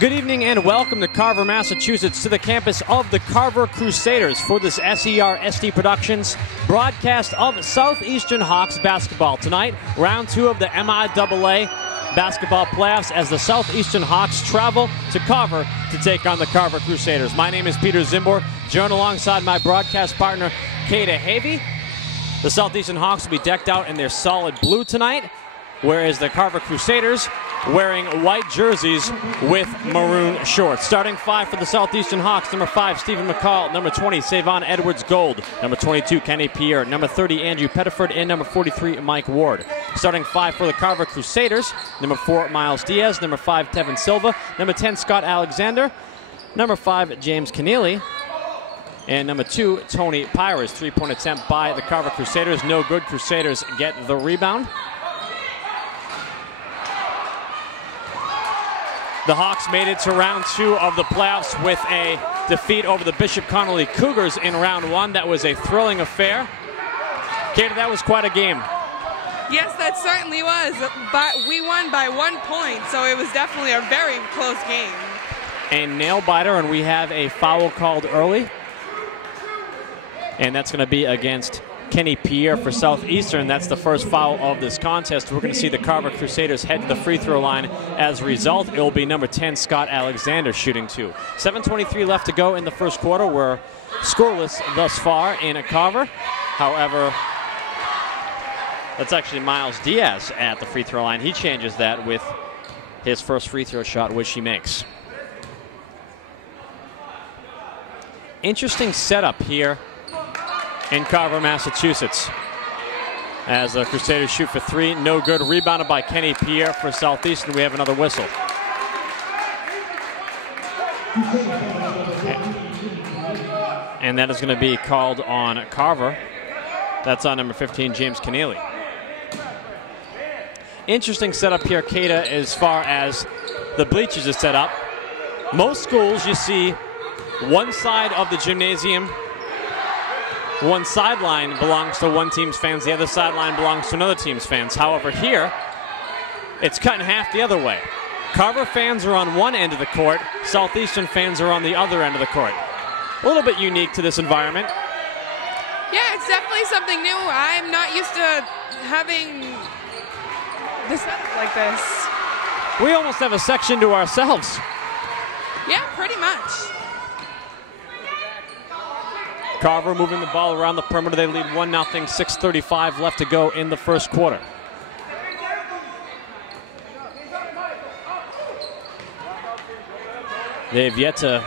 Good evening and welcome to Carver, Massachusetts, to the campus of the Carver Crusaders for this SER-SD Productions broadcast of Southeastern Hawks basketball. Tonight, round 2 of the MIAA basketball playoffs as the Southeastern Hawks travel to Carver to take on the Carver Crusaders. My name is Peter Zimbor, joined alongside my broadcast partner, Kata Havey. The Southeastern Hawks will be decked out in their solid blue tonight, whereas the Carver Crusaders wearing white jerseys with maroon shorts. Starting 5 for the Southeastern Hawks, number 5, Stephen McCall, number 20, Savon Edwards-Gold, number 22, Kenny Pierre, number 30, Andrew Pettiford, and number 43, Mike Ward. Starting 5 for the Carver Crusaders, number 4, Miles Diaz, number 5, Tevin Silva, number 10, Scott Alexander, number 5, James Keneally, and number 2, Tony Pires. Three-point attempt by the Carver Crusaders. No good. Crusaders get the rebound. The Hawks made it to round 2 of the playoffs with a defeat over the Bishop Connolly Cougars in round 1. That was a thrilling affair. Kata, that was quite a game. Yes, that certainly was. But we won by 1 point, so it was definitely a very close game. A nail-biter, and we have a foul called early. And that's going to be against Kenny Pierre for Southeastern. That's the first foul of this contest. We're going to see the Carver Crusaders head to the free throw line. As a result, it will be number 10, Scott Alexander, shooting 2. 7:23 left to go in the first quarter. We're scoreless thus far in Carver. However, that's actually Miles Diaz at the free throw line. He changes that with his first free throw shot, which he makes. Interesting setup here in Carver, Massachusetts, as the Crusaders shoot for 3. No good. Rebounded by Kenny Pierre for Southeastern. We have another whistle. And that is going to be called on Carver. That's on number 15, James Keneally. Interesting setup here, Kata, as far as the bleachers are set up. Most schools, you see one side of the gymnasium, one sideline belongs to one team's fans, the other sideline belongs to another team's fans. However, here, it's cut in half the other way. Carver fans are on one end of the court, Southeastern fans are on the other end of the court. A little bit unique to this environment. Yeah, it's definitely something new. I'm not used to having this setup like this. We almost have a section to ourselves. Yeah, pretty much. Carver moving the ball around the perimeter. They lead 1-0, 6:35 left to go in the first quarter. They've yet to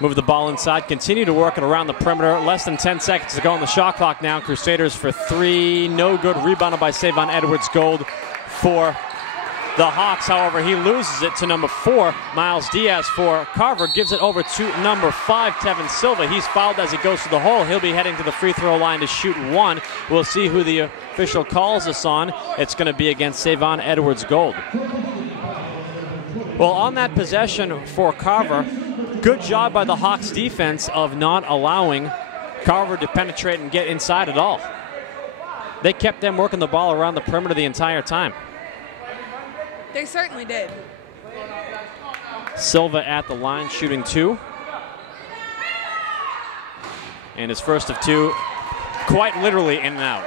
move the ball inside, continue to work it around the perimeter. Less than 10 seconds to go on the shot clock now. Crusaders for 3, no good. Rebounded by Savon Edwards-Gold for the Hawks. However, he loses it to number 4, Miles Diaz for Carver. Gives it over to number 5, Tevin Silva. He's fouled as he goes to the hole. He'll be heading to the free throw line to shoot 1. We'll see who the official calls this on. It's going to be against Savon Edwards-Gold. Well, on that possession for Carver, good job by the Hawks defense of not allowing Carver to penetrate and get inside at all. They kept them working the ball around the perimeter the entire time. They certainly did. Silva at the line, shooting 2. And his first of 2, quite literally in and out.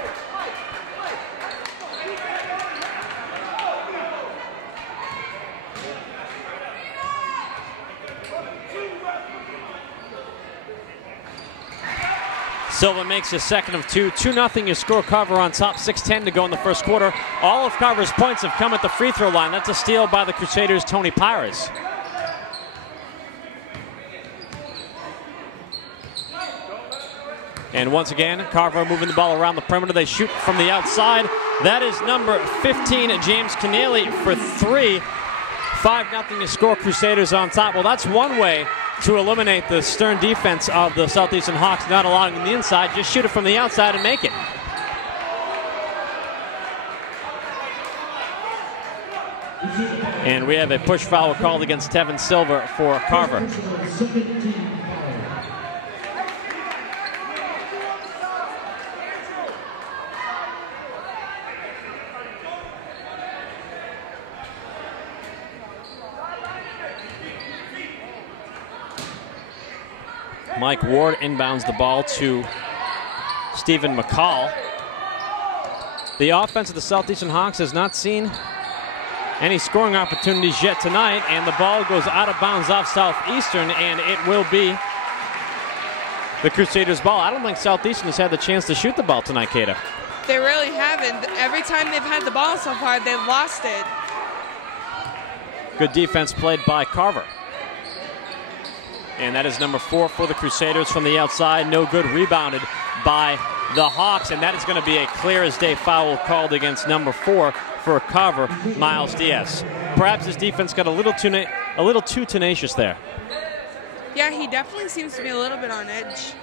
Silva makes his second of 2. 2-0, you score. Carver on top. 6:10 to go in the first quarter. All of Carver's points have come at the free throw line. That's a steal by the Crusaders' Tony Pires. And once again, Carver moving the ball around the perimeter. They shoot from the outside. That is number 15, James Keneally, for 3. 5-0, you score. Crusaders on top. Well, that's one way to eliminate the stern defense of the Southeastern Hawks, not allowing them the inside. Just shoot it from the outside and make it. And we have a push foul called against Tevin Silva for Carver. Mike Ward inbounds the ball to Stephen McCall. The offense of the Southeastern Hawks has not seen any scoring opportunities yet tonight, and the ball goes out of bounds off Southeastern, and it will be the Crusaders' ball. I don't think Southeastern has had the chance to shoot the ball tonight, Kata. They really haven't. Every time they've had the ball so far, they've lost it. Good defense played by Carver. And that is number 4 for the Crusaders from the outside. No good, rebounded by the Hawks, and that is going to be a clear-as-day foul called against number 4 for Carver, Miles Diaz. Perhaps his defense got a little too tenacious there. Yeah, he definitely seems to be a little bit on edge.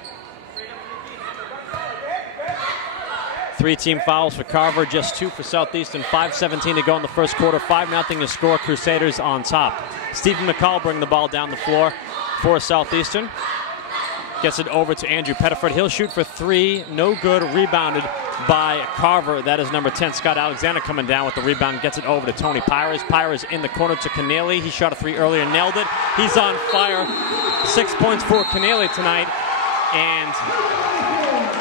3 team fouls for Carver, just 2 for Southeastern. 5:17 to go in the first quarter. 5-0 to score. Crusaders on top. Stephen McCall bringing the ball down the floor for Southeastern. Gets it over to Andrew Pettiford. He'll shoot for 3. No good. Rebounded by Carver. That is number 10, Scott Alexander, coming down with the rebound. Gets it over to Tony Pires. Pires in the corner to Keneally. He shot a 3 earlier, nailed it. He's on fire. 6 points for Keneally tonight. And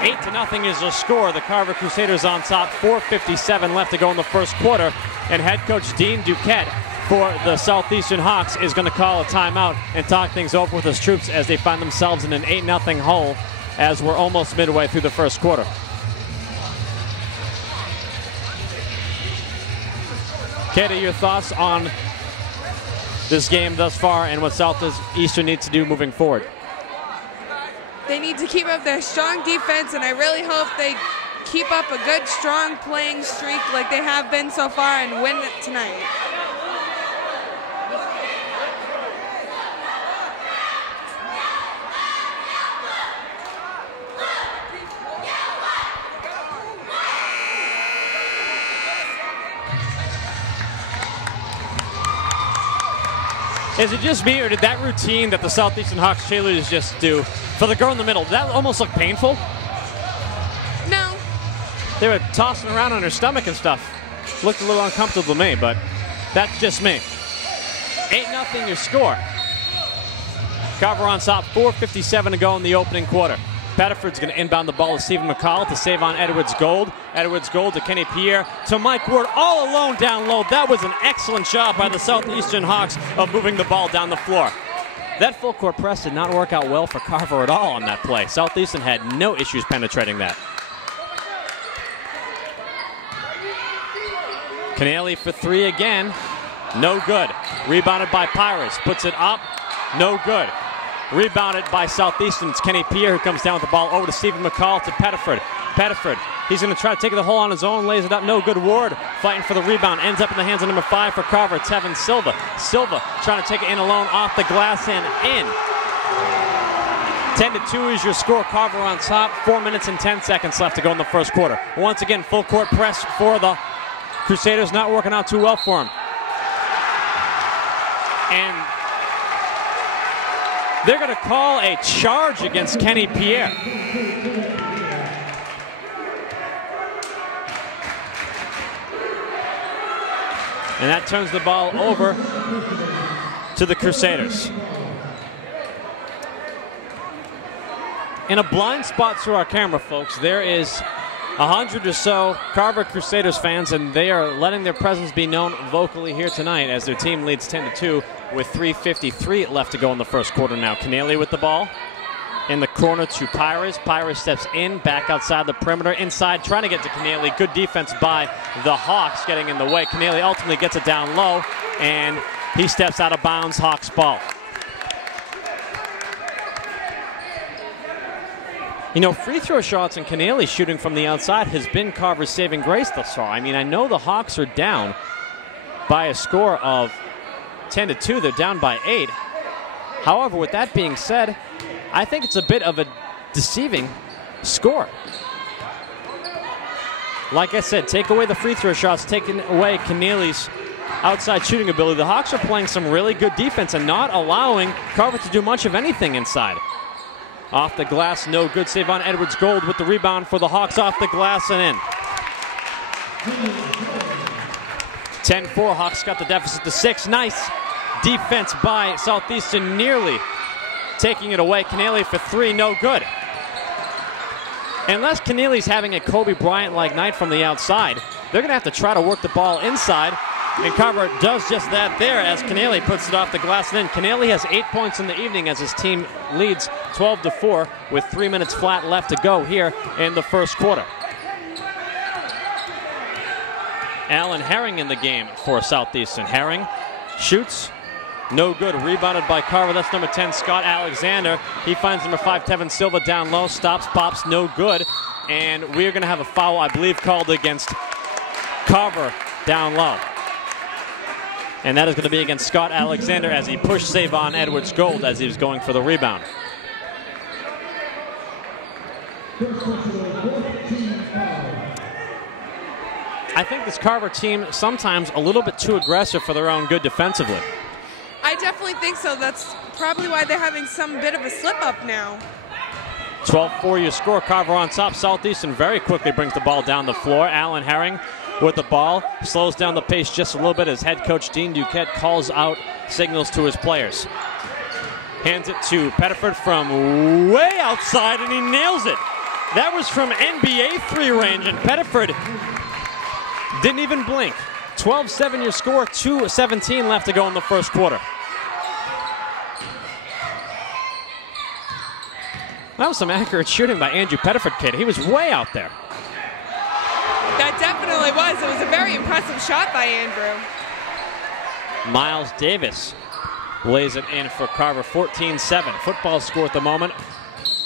8-0 is the score. The Carver Crusaders on top. 4:57 left to go in the first quarter. And head coach Dean Duquette for the Southeastern Hawks is going to call a timeout and talk things over with his troops as they find themselves in an 8-0 hole as we're almost midway through the first quarter. Kata, your thoughts on this game thus far and what Southeastern needs to do moving forward? They need to keep up their strong defense, and I really hope they keep up a good, strong playing streak like they have been so far and win it tonight. Is it just me, or did that routine that the Southeastern Hawks cheerleaders just do for the girl in the middle, did that almost look painful? No. They were tossing around on her stomach and stuff. Looked a little uncomfortable to me, but that's just me. 8-0 your score. Carver on top, 4:57 to go in the opening quarter. Pettiford's going to inbound the ball to Stephen McCall to save on Edwards-Gold. Edwards-Gold to Kenny Pierre to Mike Ward, all alone down low. That was an excellent job by the Southeastern Hawks of moving the ball down the floor. That full court press did not work out well for Carver at all on that play. Southeastern had no issues penetrating that. Keneally for 3 again. No good. Rebounded by Pires. Puts it up. No good. Rebounded by Southeastern. It's Kenny Pierre who comes down with the ball over to Stephen McCall to Pettiford. Pettiford, he's going to try to take the hole on his own, lays it up, no good. Ward fighting for the rebound, ends up in the hands of number 5 for Carver, Tevin Silva. Silva trying to take it in alone, off the glass and in. 10-2 is your score. Carver on top. 4 minutes and 10 seconds left to go in the first quarter. Once again, full court press for the Crusaders, not working out too well for them. And they're going to call a charge against Kenny Pierre. And that turns the ball over to the Crusaders. In a blind spot through our camera, folks, there is 100 or so Carver Crusaders fans, and they are letting their presence be known vocally here tonight as their team leads 10-2 with 3:53 left to go in the first quarter now. Keneally with the ball in the corner to Pires. Pires steps in, back outside the perimeter, inside, trying to get to Keneally. Good defense by the Hawks getting in the way. Keneally ultimately gets it down low, and he steps out of bounds. Hawks ball. You know, free throw shots and Keneally shooting from the outside has been Carver's saving grace thus far. I mean, I know the Hawks are down by a score of 10-2. They're down by 8. However, with that being said, I think it's a bit of a deceiving score. Like I said, take away the free throw shots, taking away Keneally's outside shooting ability. The Hawks are playing some really good defense and not allowing Carver to do much of anything inside. Off the glass, no good. Save on Edwards-Gold with the rebound for the Hawks, off the glass and in. 10-4, Hawks got the deficit to 6. Nice defense by Southeastern, nearly taking it away. Keneally for three, no good. Unless Keneally's having a Kobe Bryant-like night from the outside, they're going to have to try to work the ball inside. And Carver does just that there as Keneally puts it off the glass. And then Keneally has 8 points in the evening as his team leads 12-4 with 3 minutes flat left to go here in the first quarter. Alan Herring in the game for Southeastern. Herring shoots. No good. Rebounded by Carver. That's number 10, Scott Alexander. He finds number 5, Tevin Silva down low. Stops, pops, no good. And we're going to have a foul, I believe, called against Carver down low. And that is going to be against Scott Alexander as he pushed Savon Edwards-Gold as he was going for the rebound. I think this Carver team sometimes a little bit too aggressive for their own good defensively. I definitely think so. That's probably why they're having some bit of a slip-up now. 12-4 your score. Carver on top. Southeastern very quickly brings the ball down the floor. Alan Herring with the ball. Slows down the pace just a little bit as head coach Dean Duquette calls out signals to his players. Hands it to Pettiford from way outside, and he nails it. That was from NBA three range, and Pettiford didn't even blink. 12-7 your score, 2:17 left to go in the first quarter. That was some accurate shooting by Andrew Pettiford, kid. He was way out there. That definitely was. It was a very impressive shot by Andrew. Miles Davis lays it in for Carver, 14-7. Football score at the moment.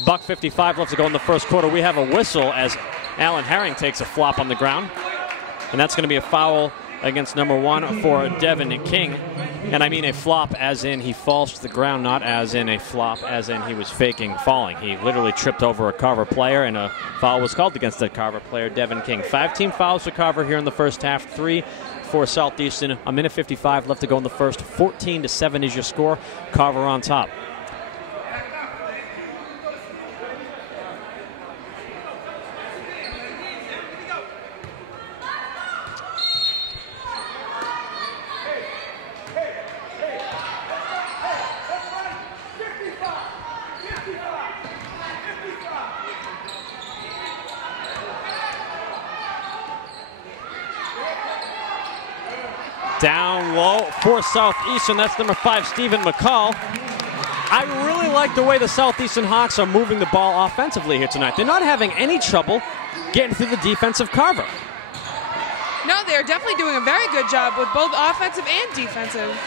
$1:55 left to go in the first quarter. We have a whistle as Alan Herring takes a flop on the ground. And that's going to be a foul against number 1 for Devin King. And I mean a flop as in he falls to the ground, not as in a flop as in he was faking falling. He literally tripped over a Carver player, and a foul was called against the Carver player, Devin King. 5 team fouls for Carver here in the first half, 3 for Southeastern. 1:55 left to go in the first. 14-7 is your score. Carver on top. Down low for Southeastern. That's number 5, Stephen McCall. I really like the way the Southeastern Hawks are moving the ball offensively here tonight. They're not having any trouble getting through the defense of Carver. No, they're definitely doing a very good job with both offensive and defensive.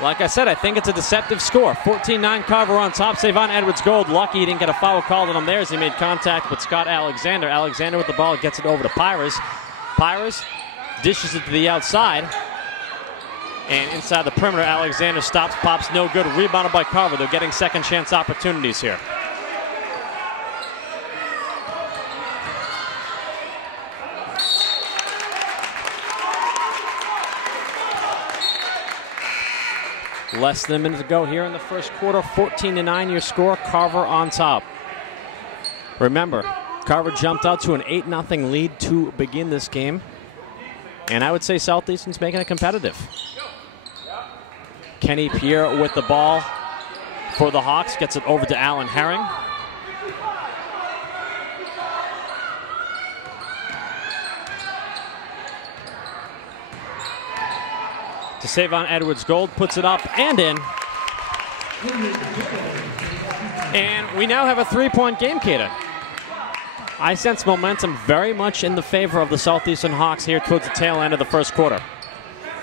Like I said, I think it's a deceptive score. 14-9 Carver on top. Savon Edwards-Gold lucky he didn't get a foul called on him there as he made contact with Scott Alexander. Alexander with the ball gets it over to Pires. Pires dishes it to the outside. And inside the perimeter, Alexander stops, pops, no good. Rebounded by Carver. They're getting second chance opportunities here. Less than a minute to go here in the first quarter. 14-9 your score. Carver on top. Remember, Carver jumped out to an 8-0 lead to begin this game. And I would say Southeastern's making it competitive. Kenny Pierre with the ball for the Hawks. Gets it over to Alan Herring. To Savon Edwards-Gold. Puts it up and in. And we now have a 3-point game, Kata. I sense momentum very much in the favor of the Southeastern Hawks here towards the tail end of the first quarter.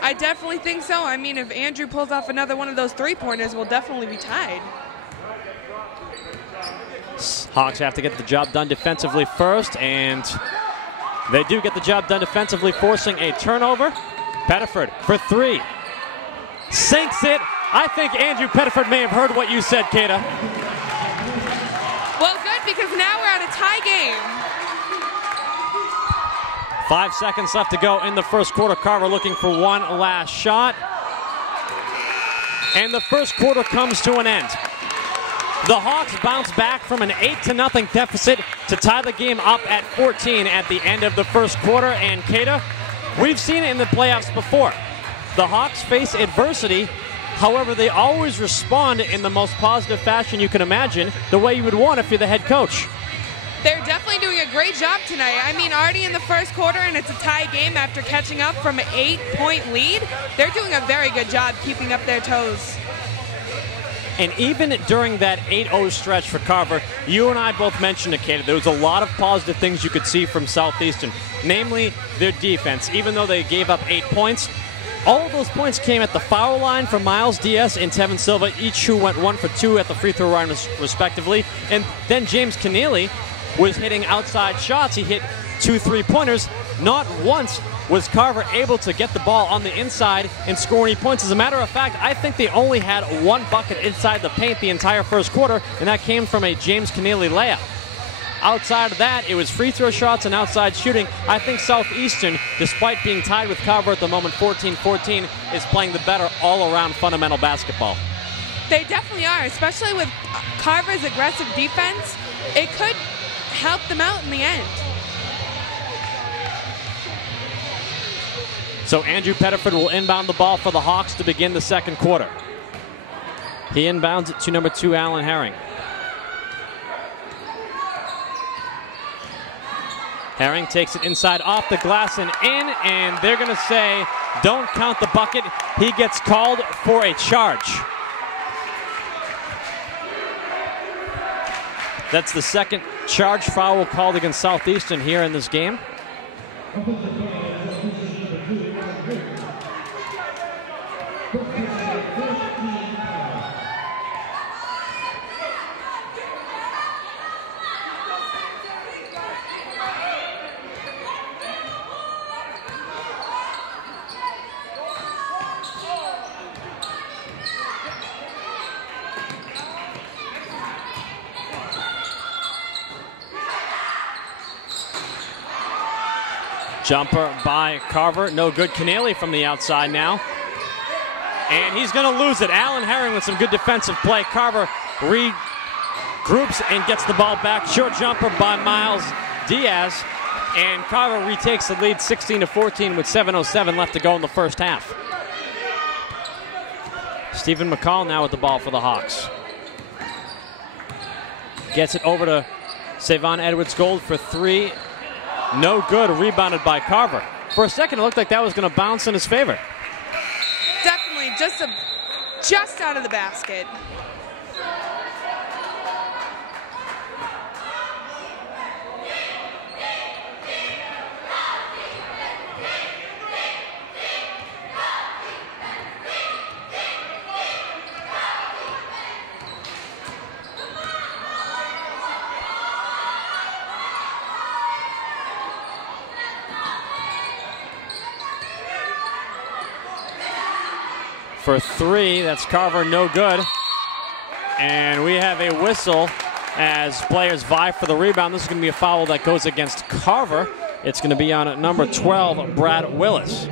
I definitely think so. I mean, if Andrew pulls off another one of those three-pointers, we'll definitely be tied. Hawks have to get the job done defensively first, and they do get the job done defensively, forcing a turnover. Pettiford for 3. Sinks it. I think Andrew Pettiford may have heard what you said, Kata. Well, good, because now we're at a tie game. 5 seconds left to go in the first quarter. Carver looking for one last shot. And the first quarter comes to an end. The Hawks bounce back from an 8-0 deficit to tie the game up at 14 at the end of the first quarter. And Kata, we've seen it in the playoffs before. The Hawks face adversity However, they always respond in the most positive fashion you can imagine, the way you would want if you're the head coach. They're definitely doing a great job tonight. I mean, already in the first quarter, and it's a tie game after catching up from an 8-point lead. They're doing a very good job keeping up their toes. And even during that 8-0 stretch for Carver, you and I both mentioned it, Kate, there was a lot of positive things you could see from Southeastern, namely their defense. Even though they gave up 8 points, all of those points came at the foul line from Miles Diaz and Tevin Silva, each who went 1 for 2 at the free throw line respectively. And then James Keneally was hitting outside shots. He hit 2 3-pointers. Not once was Carver able to get the ball on the inside and score any points. As a matter of fact, I think they only had 1 bucket inside the paint the entire first quarter, and that came from a James Keneally layup. Outside of that, it was free throw shots and outside shooting. I think Southeastern, despite being tied with Carver at the moment 14-14, is playing the better all-around fundamental basketball. They definitely are, especially with Carver's aggressive defense. It could help them out in the end. So Andrew Pettiford will inbound the ball for the Hawks to begin the second quarter. He inbounds it to number 2, Alan Herring. Herring takes it inside off the glass and in, and they're going to say, don't count the bucket. He gets called for a charge. That's the second charge foul called against Southeastern here in this game. Jumper by Carver, no good. Keneally from the outside now. And he's going to lose it. Alan Herring with some good defensive play. Carver regroups and gets the ball back. Short jumper by Miles Diaz. And Carver retakes the lead 16-14 with 7:07 left to go in the first half. Stephen McCall now with the ball for the Hawks. Gets it over to Savon Edwards-Gold for 3. No good, rebounded by Carver. For a second, it looked like that was going to bounce in his favor. Definitely, just out of the basket. For 3, that's Carver, no good. And we have a whistle as players vie for the rebound. This is going to be a foul that goes against Carver. It's going to be on number 12, Brad Willis.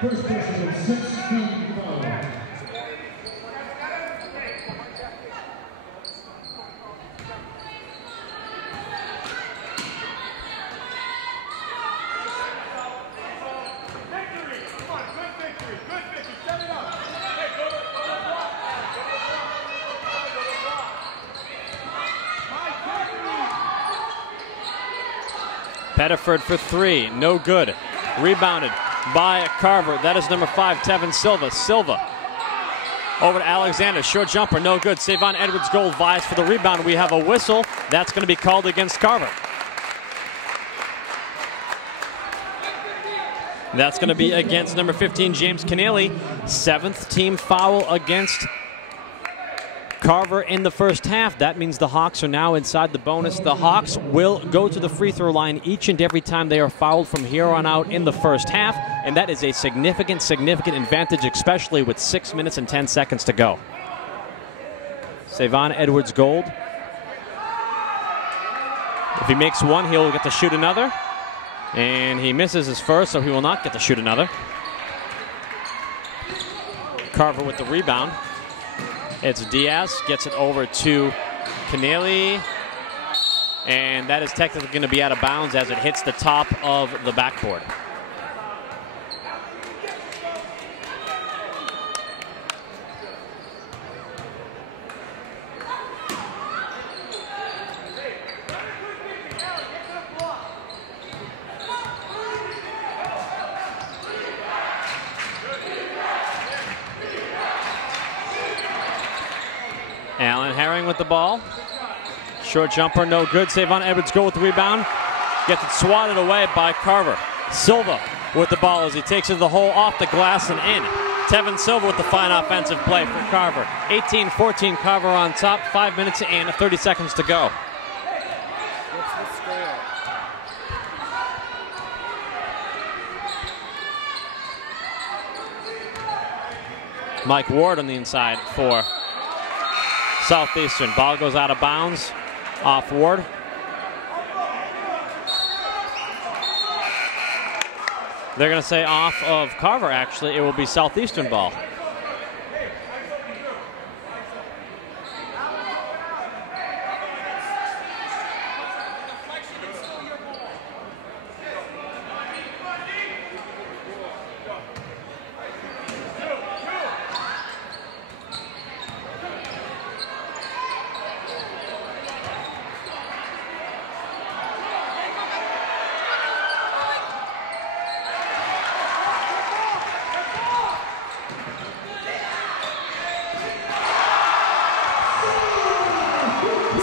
First person, 16 foul. Pettiford for 3, no good. Rebounded by Carver. That is number 5, Tevin Silva. Silva over to Alexander. Short jumper, no good. Savon Edwards-Gold vies for the rebound. We have a whistle. That's going to be called against Carver. That's going to be against number 15, James Keneally. 7th team foul against Carver in the first half. That means the Hawks are now inside the bonus. The Hawks will go to the free throw line each and every time they are fouled from here on out in the first half, and that is a significant advantage, especially with 6 minutes and 10 seconds to go. Savon Edwards-Gold. If he makes one, he'll get to shoot another, and he misses his first, so he will not get to shoot another. Carver with the rebound. It's Diaz, gets it over to Keneally, and that is technically going to be out of bounds as it hits the top of the backboard. traveling with the ball. Short jumper, no good. Savon Edwards go with the rebound. Gets it swatted away by Carver. Silva with the ball as he takes it to the hole, off the glass and in. Tevin Silva with the fine offensive play for Carver. 18-14, Carver on top. 5 minutes and 30 seconds to go. What's the score? Mike Ward on the inside for Southeastern. Ball goes out of bounds off Ward. They're going to say off of Carver, actually. It will be Southeastern ball.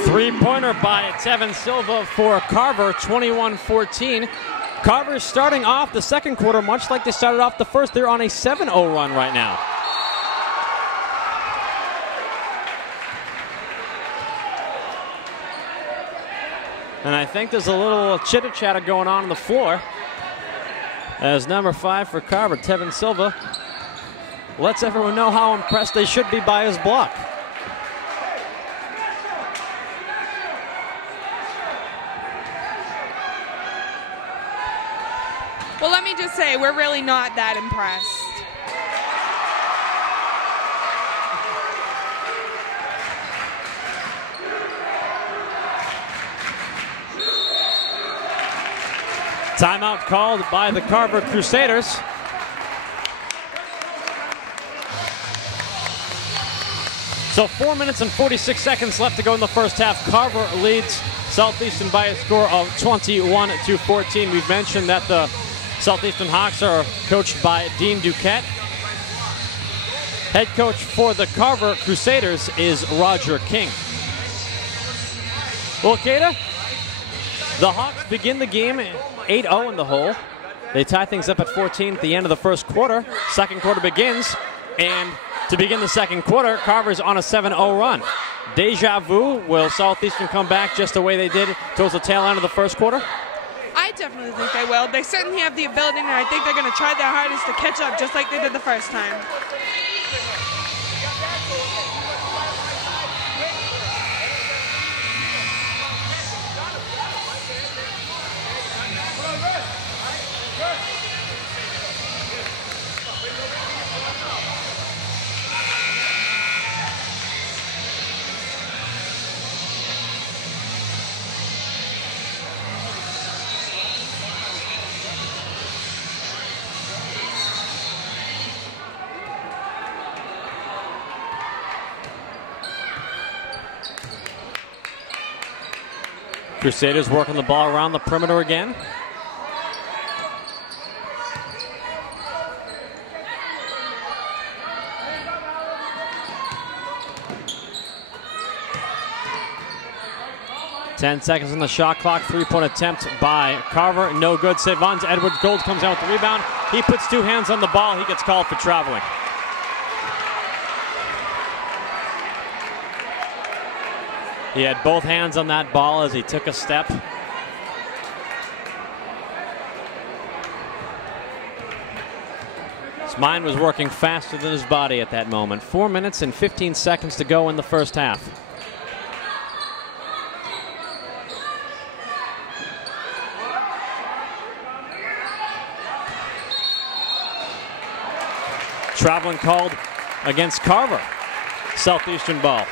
Three-pointer by Tevin Silva for Carver, 21-14. Carver's starting off the second quarter much like they started off the first. They're on a 7-0 run right now. And I think there's a little chitter-chatter going on the floor as number 5 for Carver, Tevin Silva, lets everyone know how impressed they should be by his block. Well, let me just say, we're really not that impressed. Timeout called by the Carver Crusaders. So 4 minutes and 46 seconds left to go in the first half. Carver leads Southeastern by a score of 21-14. We've mentioned that the Southeastern Hawks are coached by Dean Duquette. Head coach for the Carver Crusaders is Roger King. Well, Kata, the Hawks begin the game 8-0 in the hole. They tie things up at 14 at the end of the first quarter. Second quarter begins, and to begin the second quarter, Carver's on a 7-0 run. Deja vu, will Southeastern come back just the way they did towards the tail end of the first quarter? I definitely think they will. They certainly have the ability, and I think they're going to try their hardest to catch up just like they did the first time. Crusaders working the ball around the perimeter again. Ten seconds on the shot clock. Three-point attempt by Carver. No good. Savon Edwards Gold comes out with the rebound. He puts two hands on the ball. He gets called for traveling. He had both hands on that ball as he took a step. His mind was working faster than his body at that moment. 4 minutes and 15 seconds to go in the first half. Traveling called against Carver. Southeastern ball.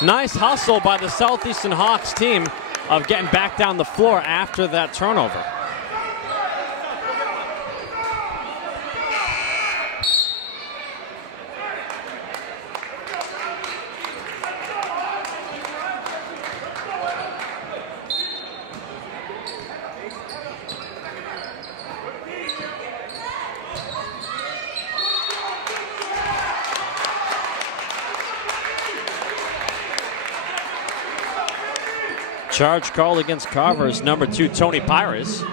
Nice hustle by the Southeastern Hawks team of getting back down the floor after that turnover. Charge called against Carver's number 2, Tony Pires.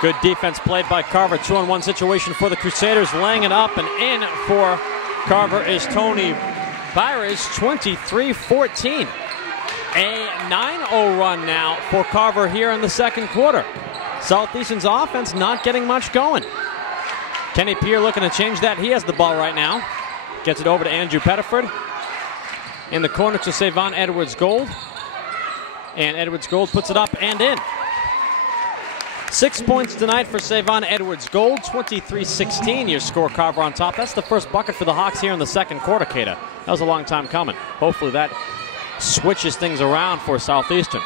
Good defense played by Carver. 2-on-1 situation for the Crusaders. Laying it up and in for Carver is Tony Pires, 23-14. A 9-0 run now for Carver here in the second quarter. Southeastern's offense not getting much going. Kenny Pierre looking to change that. He has the ball right now. Gets it over to Andrew Pettiford. In the corner to Savon Edwards-Gold. And Edwards-Gold puts it up and in. 6 points tonight for Savon Edwards-Gold, 23-16. Your score, Carver on top. That's the first bucket for the Hawks here in the second quarter, Kata. That was a long time coming. Hopefully that switches things around for Southeastern.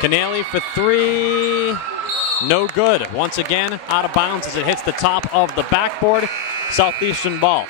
Canale for 3. No good. Once again, out of bounds as it hits the top of the backboard. Southeastern ball.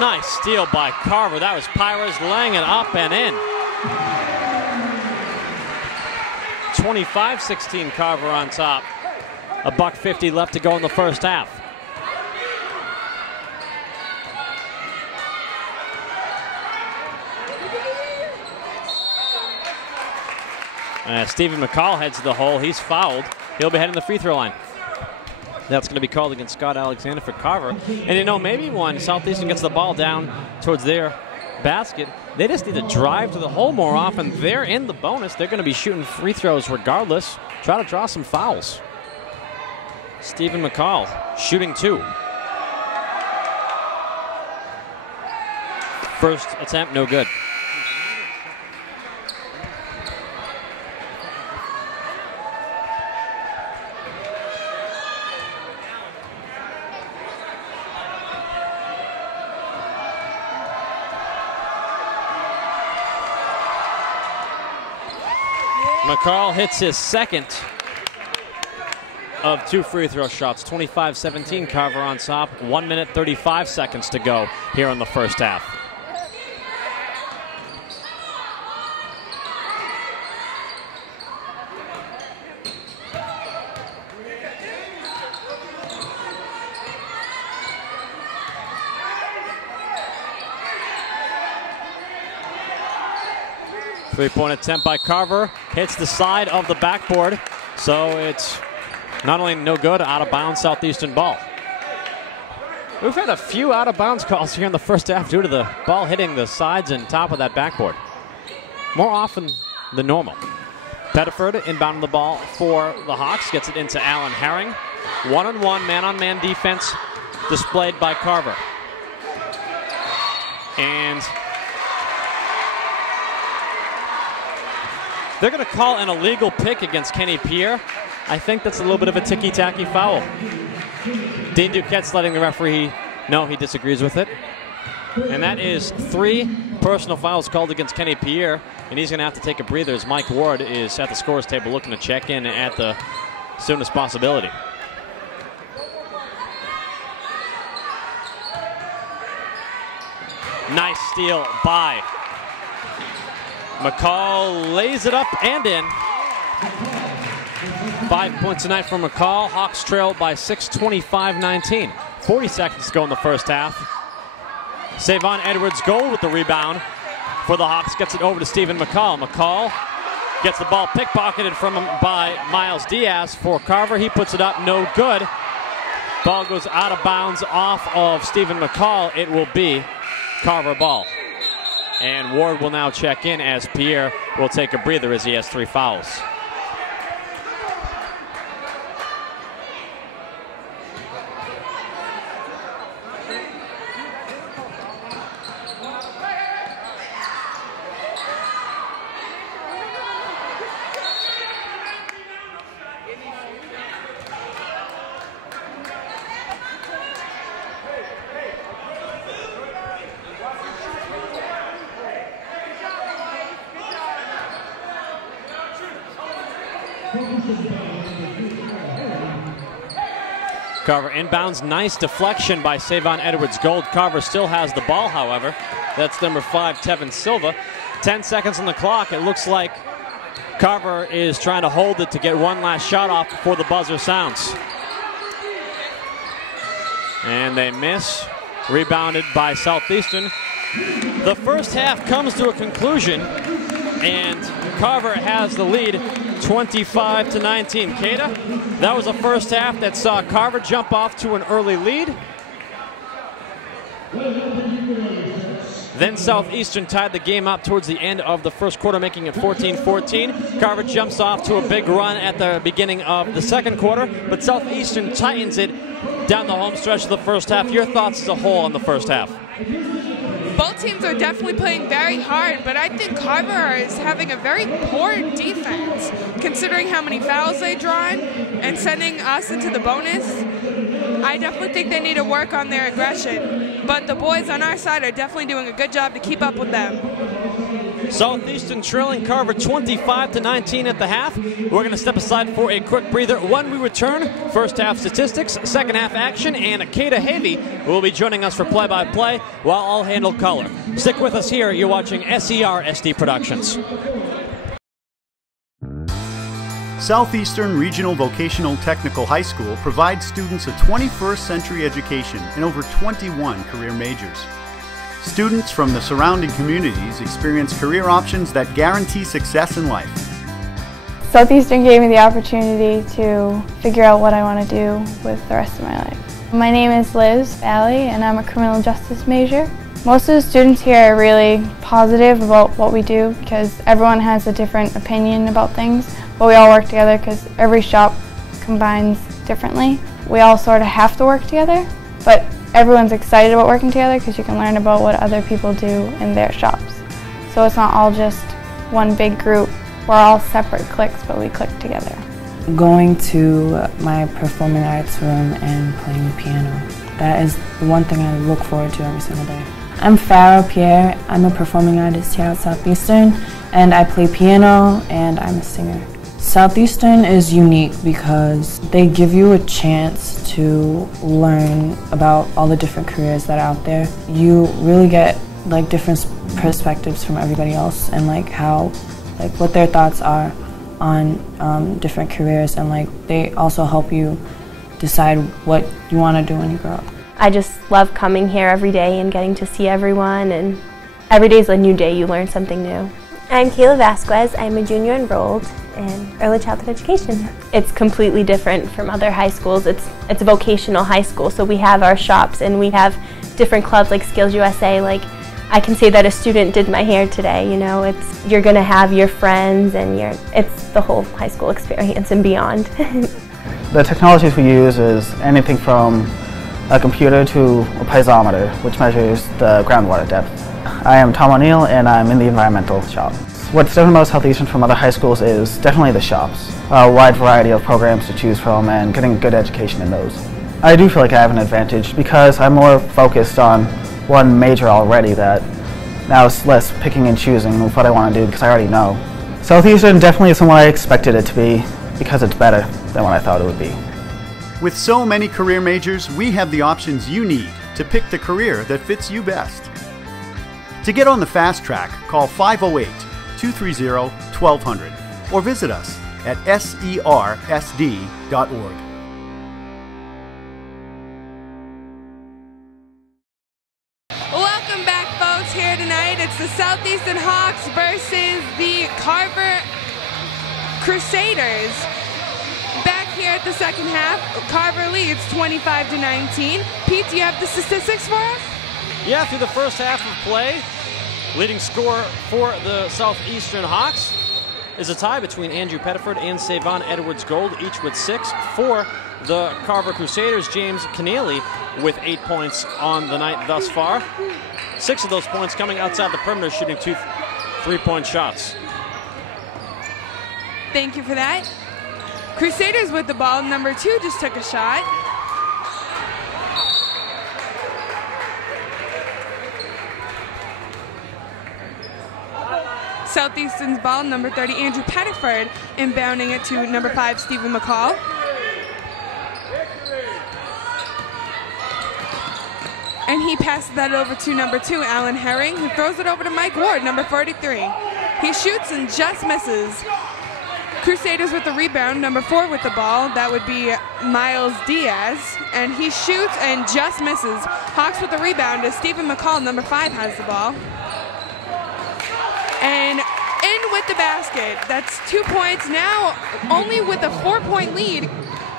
Nice steal by Carver. That was Pires laying it up and in. 25-16 Carver on top. $1:50 left to go in the first half. Stephen McCall heads to the hole. He's fouled. He'll be heading the free throw line. That's going to be called against Scott Alexander for Carver. And you know, maybe when Southeastern gets the ball down towards their basket, they just need to drive to the hole more often. They're in the bonus. They're going to be shooting free throws regardless. Try to draw some fouls. Stephen McCall shooting 2. First attempt, no good. McCall hits his second of 2 free throw shots. 25-17, Carver on top. 1 minute, 35 seconds to go here in the first half. Three-point attempt by Carver. Hits the side of the backboard. So it's not only no good, out of bounds Southeastern ball. We've had a few out of bounds calls here in the first half due to the ball hitting the sides and top of that backboard. More often than normal. Pettiford inbounding the ball for the Hawks. Gets it into Allen Herring. One-on-one, man-on-man defense displayed by Carver. And they're going to call an illegal pick against Kenny Pierre. I think that's a little bit of a ticky-tacky foul. Dean Duquette's letting the referee know he disagrees with it. And that is 3 personal fouls called against Kenny Pierre, and he's going to have to take a breather as Mike Ward is at the scores table looking to check in at the soonest possibility. Nice steal by McCall, lays it up and in. 5 points tonight from McCall. Hawks trail by 6, 25-19. 40 seconds to go in the first half. Savon Edwards goal with the rebound for the Hawks. Gets it over to Stephen McCall. McCall gets the ball pickpocketed from him by Miles Diaz for Carver. He puts it up, no good. Ball goes out of bounds off of Stephen McCall. It will be Carver ball. And Ward will now check in as Pierre will take a breather as he has 3 fouls. Carver inbounds, nice deflection by Savon Edwards-Gold. Carver still has the ball, however. That's number 5, Tevin Silva. 10 seconds on the clock. It looks like Carver is trying to hold it to get one last shot off before the buzzer sounds. And they miss. Rebounded by Southeastern. The first half comes to a conclusion, and Carver has the lead 25-19. Kada, that was a first half that saw Carver jump off to an early lead. Then Southeastern tied the game up towards the end of the first quarter, making it 14-14. Carver jumps off to a big run at the beginning of the second quarter, but Southeastern tightens it down the home stretch of the first half. Your thoughts as a whole on the first half? Both teams are definitely playing very hard, but I think Carver is having a very poor defense, considering how many fouls they drawn and sending us into the bonus. I definitely think they need to work on their aggression, but the boys on our side are definitely doing a good job to keep up with them. Southeastern trailing Carver 25-19 at the half. We're going to step aside for a quick breather. When we return, first half statistics, second half action, and Kada Havey will be joining us for play-by-play while I'll handle color. Stick with us here. You're watching SER SD Productions. Southeastern Regional Vocational Technical High School provides students a 21st century education in over 21 career majors. Students from the surrounding communities experience career options that guarantee success in life. Southeastern gave me the opportunity to figure out what I want to do with the rest of my life. My name is Liz Valley and I'm a criminal justice major. Most of the students here are really positive about what we do because everyone has a different opinion about things, but we all work together because every shop combines differently. We all sort of have to work together, but everyone's excited about working together because you can learn about what other people do in their shops. So it's not all just one big group. We're all separate cliques, but we click together. Going to my performing arts room and playing the piano. That is the one thing I look forward to every single day. I'm Farah Pierre. I'm a performing artist here at Southeastern, and I play piano and I'm a singer. Southeastern is unique because they give you a chance to learn about all the different careers that are out there. You really get like different perspectives from everybody else and like how, like what their thoughts are on different careers, and like they also help you decide what you want to do when you grow up. I just love coming here every day and getting to see everyone, and every day is a new day. You learn something new. I'm Kayla Vasquez. I'm a junior enrolled in early childhood education. It's completely different from other high schools. It's a vocational high school, so we have our shops and we have different clubs like Skills USA. Like I can say that a student did my hair today. You know, you're gonna have your friends and it's the whole high school experience and beyond. The technologies we use is anything from a computer to a piezometer, which measures the groundwater depth. I am Tom O'Neill and I'm in the environmental shop. What's different about Southeastern from other high schools is definitely the shops. A wide variety of programs to choose from and getting good education in those. I do feel like I have an advantage because I'm more focused on one major already that now it's less picking and choosing with what I want to do because I already know. Southeastern definitely isn't what I expected it to be because it's better than what I thought it would be. With so many career majors, we have the options you need to pick the career that fits you best. To get on the fast track, call 508-230-1200 or visit us at sersd.org. Welcome back, folks. Here tonight, it's the Southeastern Hawks versus the Carver Crusaders. Back here at the second half, Carver leads 25-19. Pete, do you have the statistics for us? Yeah, through the first half of play, leading scorer for the Southeastern Hawks is a tie between Andrew Pettiford and Savon Edwards-Gold, each with 6. For the Carver Crusaders, James Keneally with 8 points on the night thus far. 6 of those points coming outside the perimeter, shooting 2 3-point shots. Thank you for that. Crusaders with the ball. Number 2 just took a shot. Southeastern's ball. Number 30, Andrew Pettiford, inbounding it to number 5, Stephen McCall. And he passes that over to number 2, Alan Herring, who throws it over to Mike Ward, number 43. He shoots and just misses. Crusaders with the rebound, number 4 with the ball. That would be Miles Diaz. And he shoots and just misses. Hawks with the rebound is Stephen McCall, number 5 has the ball. And in with the basket. That's 2 points. Now, only with a 4-point lead,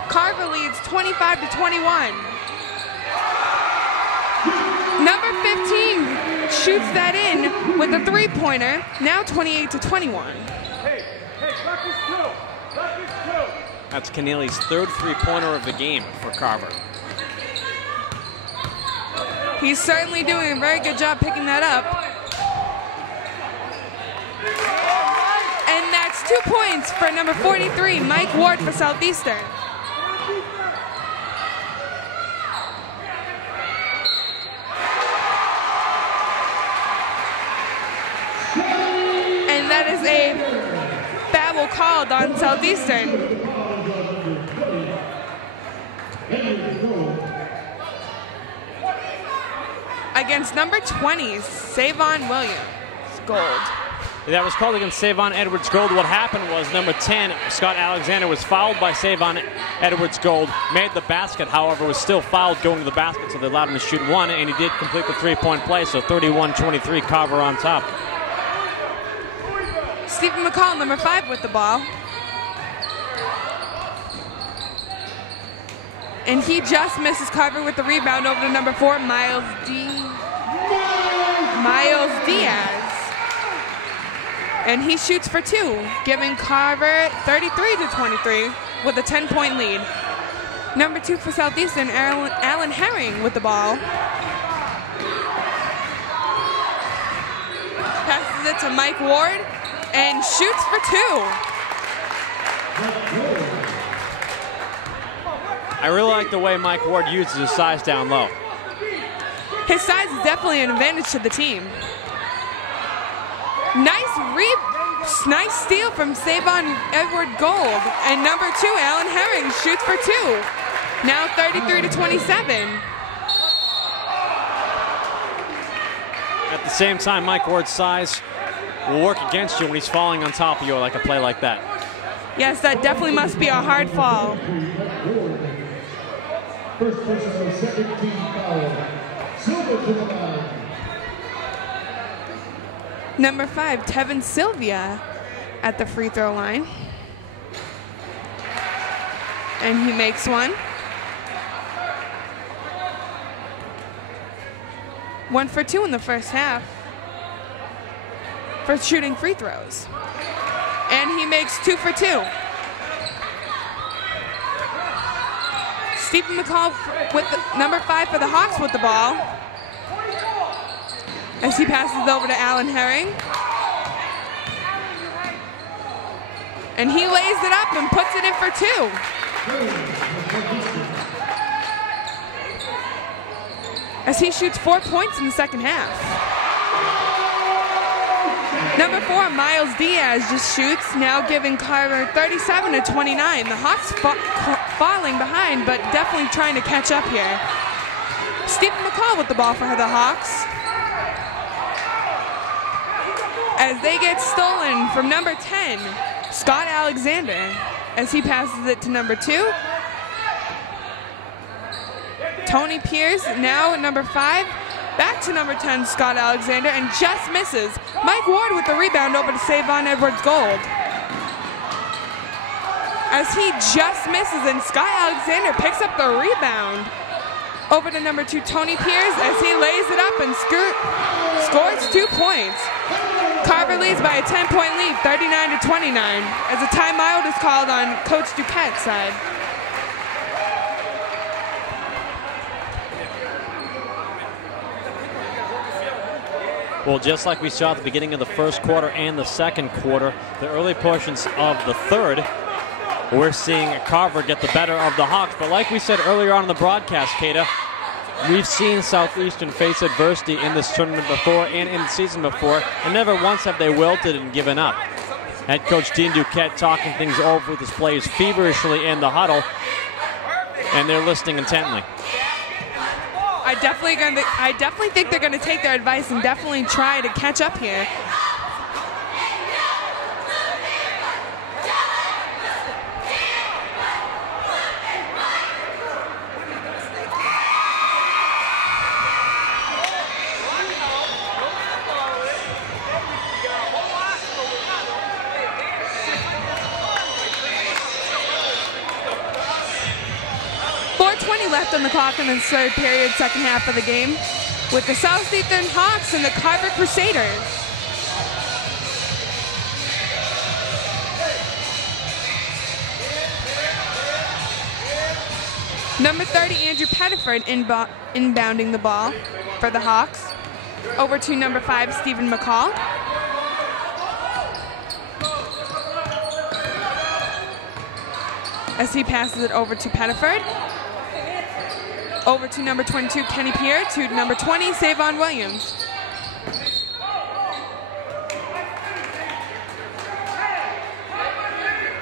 Carver leads 25-21. Number 15 shoots that in with a 3-pointer. Now 28-21. That's Keneally's 3rd 3-pointer of the game for Carver. He's certainly doing a very good job picking that up. And that's 2 points for number 43, Mike Ward for Southeastern. And that is a foul called on Southeastern. Against number 20, Savon Williams-Gold. That was called against Savon Edwards-Gold. What happened was number 10, Scott Alexander, was fouled by Savon Edwards-Gold, made the basket, however, was still fouled going to the basket, so they allowed him to shoot 1, and he did complete the 3-point play, so 31-23, Carver on top. Stephen McCall, number 5 with the ball. And he just misses. Carver with the rebound over to number 4, Miles Diaz. And he shoots for 2, giving Carver 33-23 with a 10-point lead. Number 2 for Southeastern, Alan Herring with the ball. Passes it to Mike Ward and shoots for 2. I really like the way Mike Ward uses his size down low. His size is definitely an advantage to the team. Nice steal from Savon Edwards-Gold. And number 2, Alan Herring, shoots for 2. Now 33-27. At the same time, Mike Ward's size will work against you when he's falling on top of you like a play like that. Yes, that definitely must be a hard fall. First personal, second team foul. Silver to the line. Number 5, Tevin Sylvia at the free throw line. And he makes one. 1 for 2 in the first half for shooting free throws. And he makes 2 for 2. Stephen McCall with the, number 5 for the Hawks with the ball. As he passes over to Alan Herring. And he lays it up and puts it in for 2. as he shoots 4 points in the second half. Number 4, Miles Diaz just shoots, now giving Carver 37-29. The Hawks falling behind, but definitely trying to catch up here. Stephen McCall with the ball for the Hawks, as they get stolen from number 10, Scott Alexander, as he passes it to number 2. Tony Pierce, now at number 5, back to number 10, Scott Alexander, and just misses. Mike Ward with the rebound over to Savon Edwards-Gold, as he just misses, and Scott Alexander picks up the rebound over to number 2, Tony Pierce, as he lays it up and scores 2 points. Carver leads by a 10-point lead, 39-29, as a timeout is called on Coach Duquette's side. Well, just like we saw at the beginning of the first quarter and the second quarter, the early portions of the third, we're seeing Carver get the better of the Hawks. But like we said earlier on in the broadcast, Kata, we've seen Southeastern face adversity in this tournament before and in the season before, and never once have they wilted and given up. Head coach Dean Duquette talking things over with his players feverishly in the huddle, and they're listening intently. I definitely think they're going to take their advice and definitely try to catch up here. Left on the clock in the third period, second half of the game, with the Southeastern Hawks and the Carver Crusaders. Number 30, Andrew Pettiford inbounding the ball for the Hawks. Over to number 5, Stephen McCall. As he passes it over to Pettiford. Over to number 22, Kenny Pierre, to number 20, Savon Williams.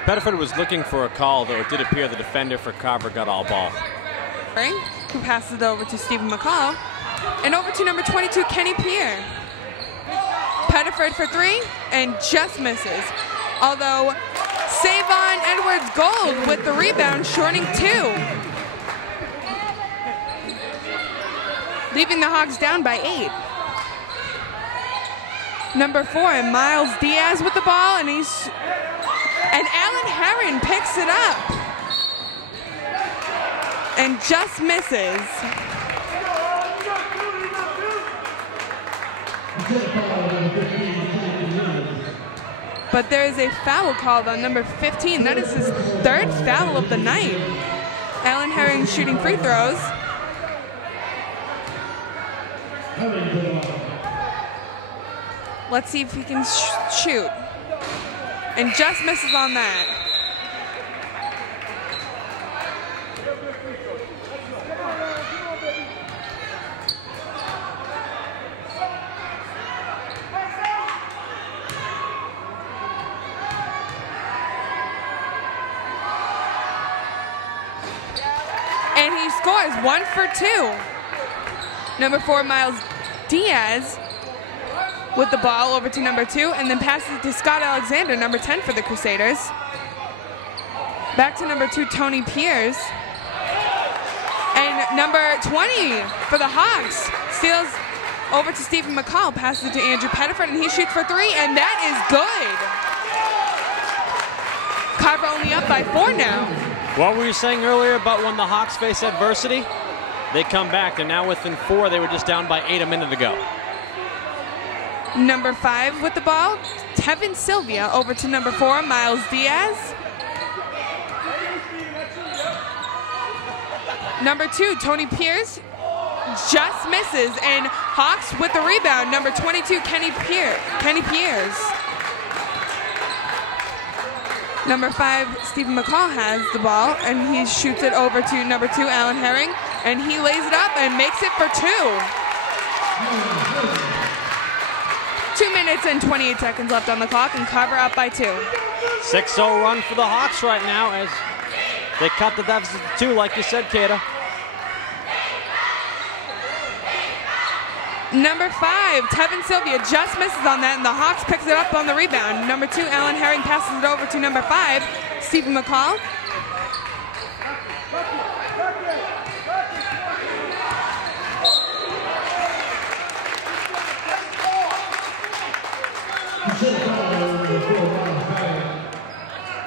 Pettiford was looking for a call, though it did appear the defender for Carver got all ball. Who passes it over to Stephen McCall. And over to number 22, Kenny Pierre. Pettiford for 3, and just misses. Although Savon Edwards-Gold with the rebound, shorting 2. Leaving the Hawks down by 8. Number 4, Miles Diaz with the ball, and Alan Herron picks it up and just misses. But there is a foul called on number 15. That is his 3rd foul of the night. Alan Herron shooting free throws. Let's see if he can shoot. And just misses on that. And he scores 1 for 2. Number 4, Miles Diaz with the ball over to number 2, and then passes it to Scott Alexander, number 10 for the Crusaders. Back to number 2, Tony Pierce. And number 20 for the Hawks steals over to Stephen McCall, passes it to Andrew Pettiford, and he shoots for 3, and that is good. Carver only up by 4 now. What were you saying earlier about when the Hawks face adversity? They come back. They're now within 4. They were just down by 8 a minute ago. Number 5 with the ball, Tevin Sylvia, over to number 4, Miles Diaz. Number 2, Tony Pierce, just misses, and Hawks with the rebound. Number 22, Kenny Pierce. Number 5, Stephen McCall has the ball, and he shoots it over to number 2, Alan Herring. And he lays it up and makes it for 2. 2 minutes and 28 seconds left on the clock, and Carver up by 2. 6-0 run for the Hawks right now as they cut the deficit to 2, like you said, Kata. Number 5, Tevin Sylvia just misses on that, and the Hawks picks it up on the rebound. Number 2, Alan Herring passes it over to number 5, Stephen McCall.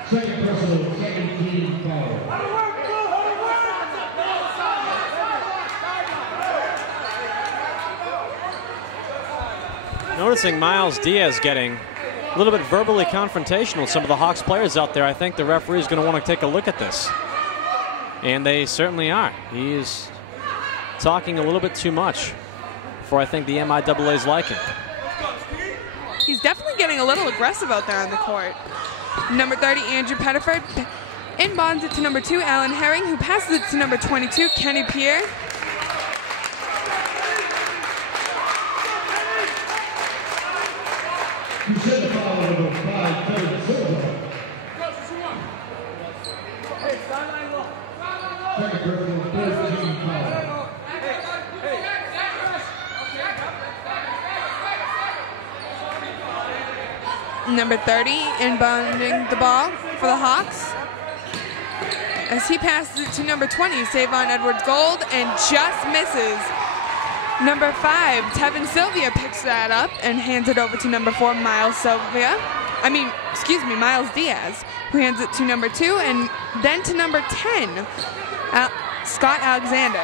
Second personal, 17 foul. Noticing Miles Diaz getting a little bit verbally confrontational with some of the Hawks players out there. I think the referee is going to want to take a look at this. And they certainly are. He is talking a little bit too much for, I think, the MIAA's liking. He's definitely getting a little aggressive out there on the court. Number 30, Andrew Pettiford, inbounds it to number 2, Alan Herring, who passes it to number 22, Kenny Pierre. Number 30 inbounding the ball for the Hawks as he passes it to number 20, Savon Edwards-Gold, and just misses. Number 5, Tevin Sylvia picks that up and hands it over to number 4, Miles Diaz, who hands it to number 2 and then to number 10, Scott Alexander.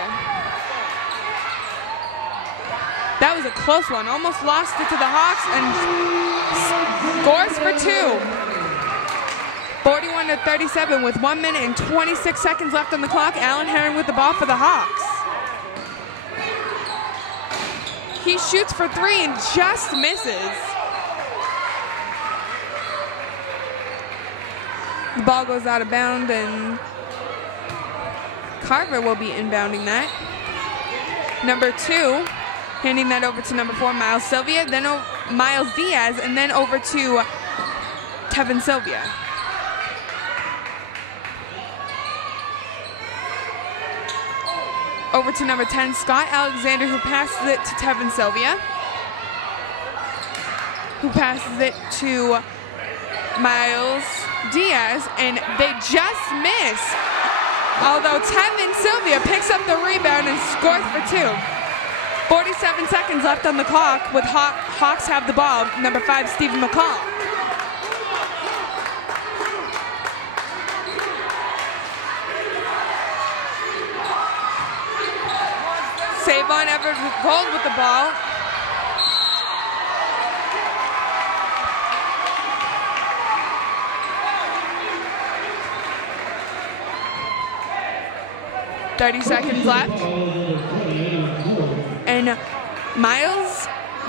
That was a close one. Almost lost it to the Hawks and scores for 2. 41-37 with 1 minute and 26 seconds left on the clock. Alan Herring with the ball for the Hawks. He shoots for 3 and just misses. The ball goes out of bounds and Carver will be inbounding that. Number 2, handing that over to number 4, Miles Sylvia, then Miles Diaz, and then over to Tevin Sylvia. Over to number 10, Scott Alexander, who passes it to Tevin Sylvia, who passes it to Miles Diaz, and they just miss. Although Tevin Sylvia picks up the rebound and scores for 2. 47 seconds left on the clock with Hawks have the ball. Number 5, Stephen McCall. Savon Edwards-Gold with the ball. .30 seconds left. And Miles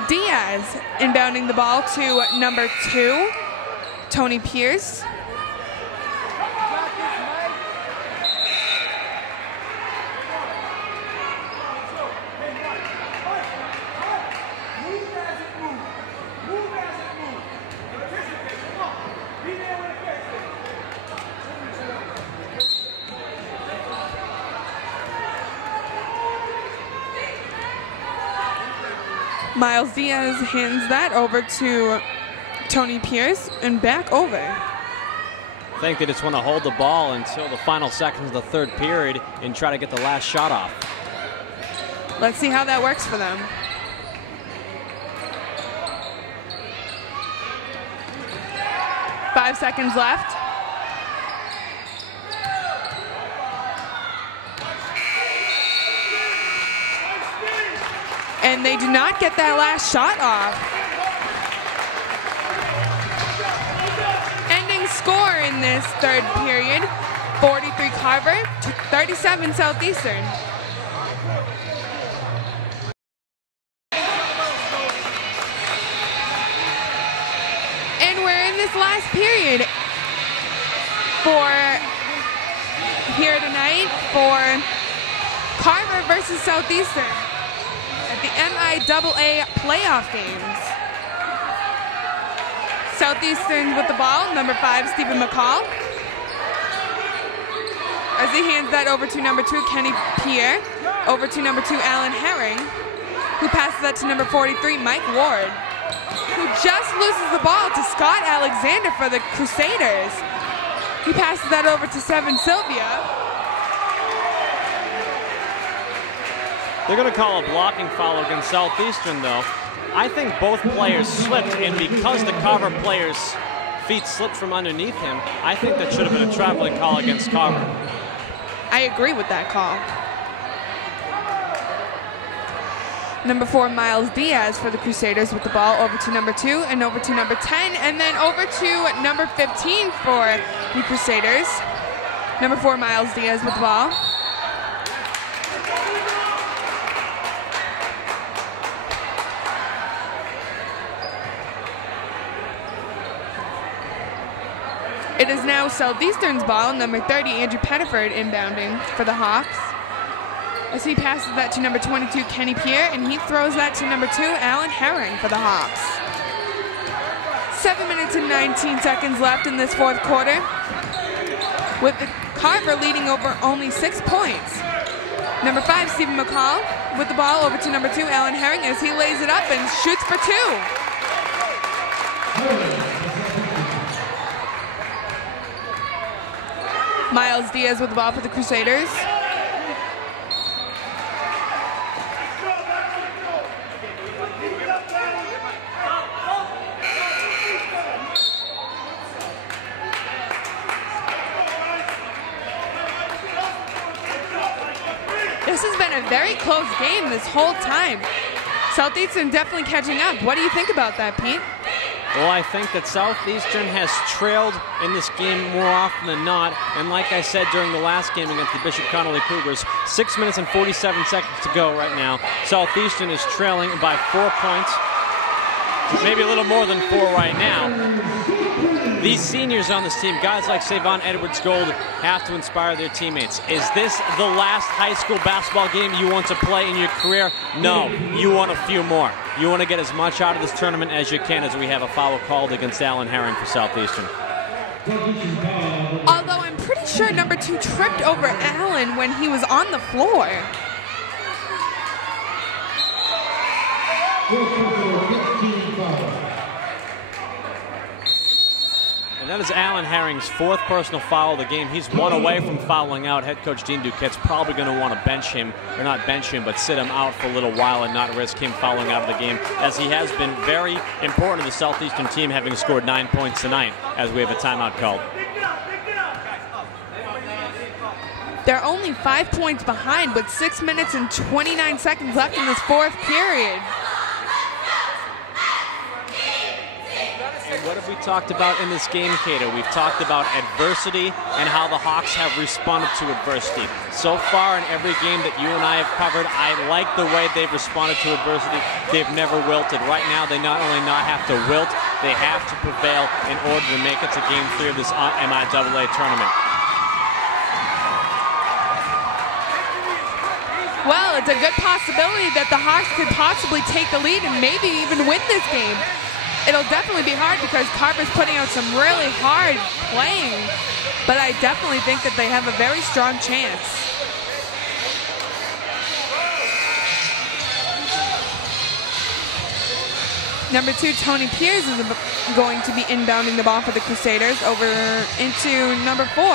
Diaz inbounding the ball to number 2, Tony Pierce. Miles Diaz hands that over to Tony Pierce and back over. I think they just want to hold the ball until the final seconds of the third period and try to get the last shot off. Let's see how that works for them. Five seconds left. And they do not get that last shot off. Ending score in this third period, 43 Carver, 37 Southeastern. And we're in this last period for here tonight for Carver versus Southeastern at the MIAA Playoff games. Southeastern with the ball, number 5, Stephen McCall. As he hands that over to number 2, Kenny Pierre. Over to number 2, Alan Herring, who passes that to number 43, Mike Ward, who just loses the ball to Scott Alexander for the Crusaders. He passes that over to 7, Sylvia. They're going to call a blocking foul against Southeastern, though. I think both players slipped, and because the Carver player's feet slipped from underneath him, I think that should have been a traveling call against Carver. I agree with that call. Number 4, Miles Diaz for the Crusaders with the ball, over to number 2 and over to number 10, and then over to number 15 for the Crusaders. Number 4, Miles Diaz with the ball. It is now Southeastern's ball, number 30, Andrew Pettiford, inbounding for the Hawks. As he passes that to number 22, Kenny Pierre, and he throws that to number 2, Alan Herring for the Hawks. 7 minutes and 19 seconds left in this fourth quarter, with the Carver leading over only 6 points. Number 5, Stephen McCall with the ball, over to number 2, Alan Herring, as he lays it up and shoots for 2. Miles Diaz with the ball for the Crusaders. This has been a very close game this whole time. Southeastern definitely catching up. What do you think about that, Pete? Well, I think that Southeastern has trailed in this game more often than not, and like I said during the last game against the Bishop Connolly Cougars, 6 minutes and 47 seconds to go right now. Southeastern is trailing by 4 points, maybe a little more than 4 right now. These seniors on this team, guys like Savon Edwards-Gold, have to inspire their teammates. Is this the last high school basketball game you want to play in your career? No, you want a few more. You want to get as much out of this tournament as you can, as we have a foul called against Alan Herring for Southeastern. Although I'm pretty sure number 2 tripped over Allen when he was on the floor. And that is Alan Herring's 4th personal foul of the game. He's 1 away from fouling out. Head coach Dean Duquette's probably going to want to bench him, or not bench him, but sit him out for a little while and not risk him fouling out of the game, as he has been very important to the Southeastern team, having scored 9 points tonight, as we have a timeout called. They're only 5 points behind with 6 minutes and 29 seconds left in this fourth period. What have we talked about in this game, Cato? We've talked about adversity and how the Hawks have responded to adversity. So far in every game that you and I have covered, I like the way they've responded to adversity. They've never wilted. Right now, they not only not have to wilt, they have to prevail in order to make it to Game 3 of this MIAA tournament. Well, it's a good possibility that the Hawks could possibly take the lead and maybe even win this game. It'll definitely be hard because Carver's putting out some really hard playing, but I definitely think that they have a very strong chance. Number 2, Tony Pierce, is going to be inbounding the ball for the Crusaders over into number 4,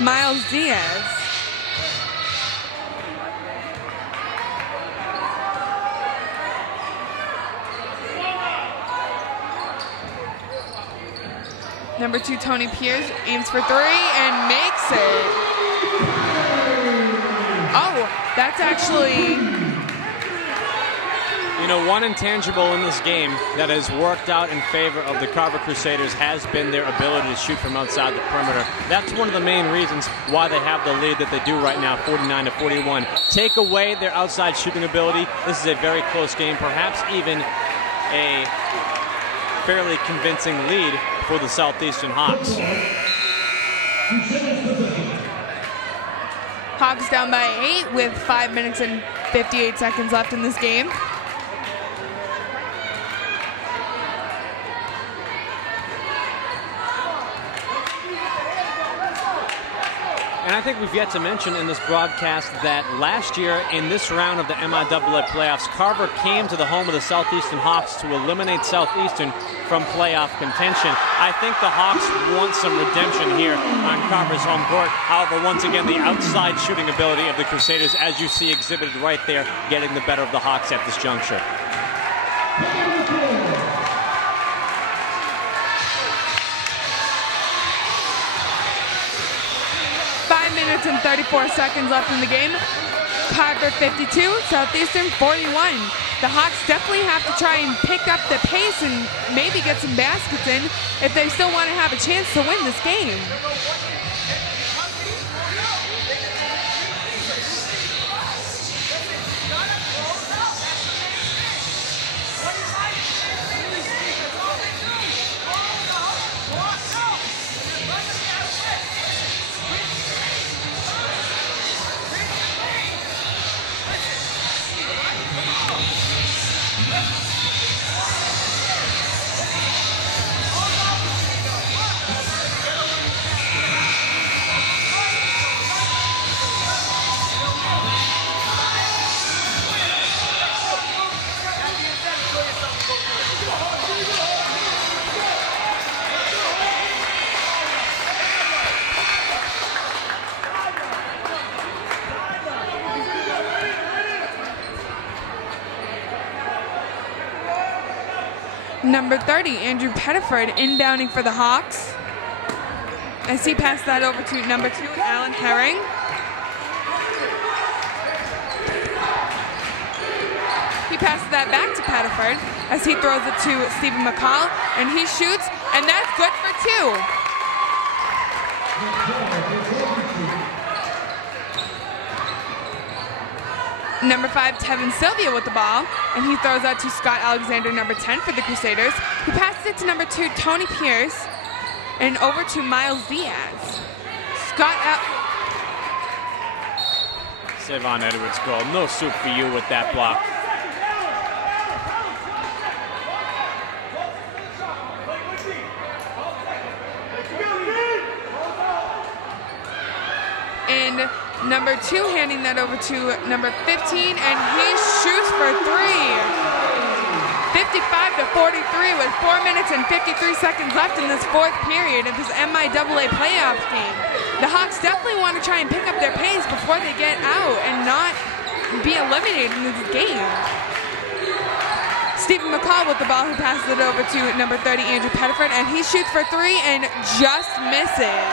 Miles Diaz. Number 2, Tony Pierce, aims for 3 and makes it. Oh, that's actually... You know, one intangible in this game that has worked out in favor of the Carver Crusaders has been their ability to shoot from outside the perimeter. That's one of the main reasons why they have the lead that they do right now, 49-41. Take away their outside shooting ability, this is a very close game, perhaps even a fairly convincing lead for the Southeastern Hawks. Hawks down by 8 with 5 minutes and 58 seconds left in this game. And I think we've yet to mention in this broadcast that last year in this round of the MIAA Playoffs, Carver came to the home of the Southeastern Hawks to eliminate Southeastern from playoff contention. I think the Hawks want some redemption here on Carver's home court. However, once again, the outside shooting ability of the Crusaders, as you see exhibited right there, getting the better of the Hawks at this juncture. 5 minutes and 34 seconds left in the game. Carver 52, Southeastern 41. The Hawks definitely have to try and pick up the pace and maybe get some baskets in if they still want to have a chance to win this game. Number 30, Andrew Pettiford, inbounding for the Hawks. As he passed that over to number 2, Alan Herring. He passes that back to Pettiford as he throws it to Stephen McCall, and he shoots, and that's good for 2. Number 5, Tevin Sylvia with the ball, and he throws out to Scott Alexander, number 10 for the Crusaders. He passes it to number 2, Tony Pierce, and over to Miles Diaz. Savon Edwards goal. No soup for you with that block. And number 2 handing that over to number 15, and he shoots for 3. 55-43 with 4 minutes and 53 seconds left in this fourth period of this MIAA Playoff game. The Hawks definitely want to try and pick up their pace before they get out and not be eliminated in this game. Stephen McCall with the ball, who passes it over to number 30, Andrew Pettiford, and he shoots for 3 and just misses.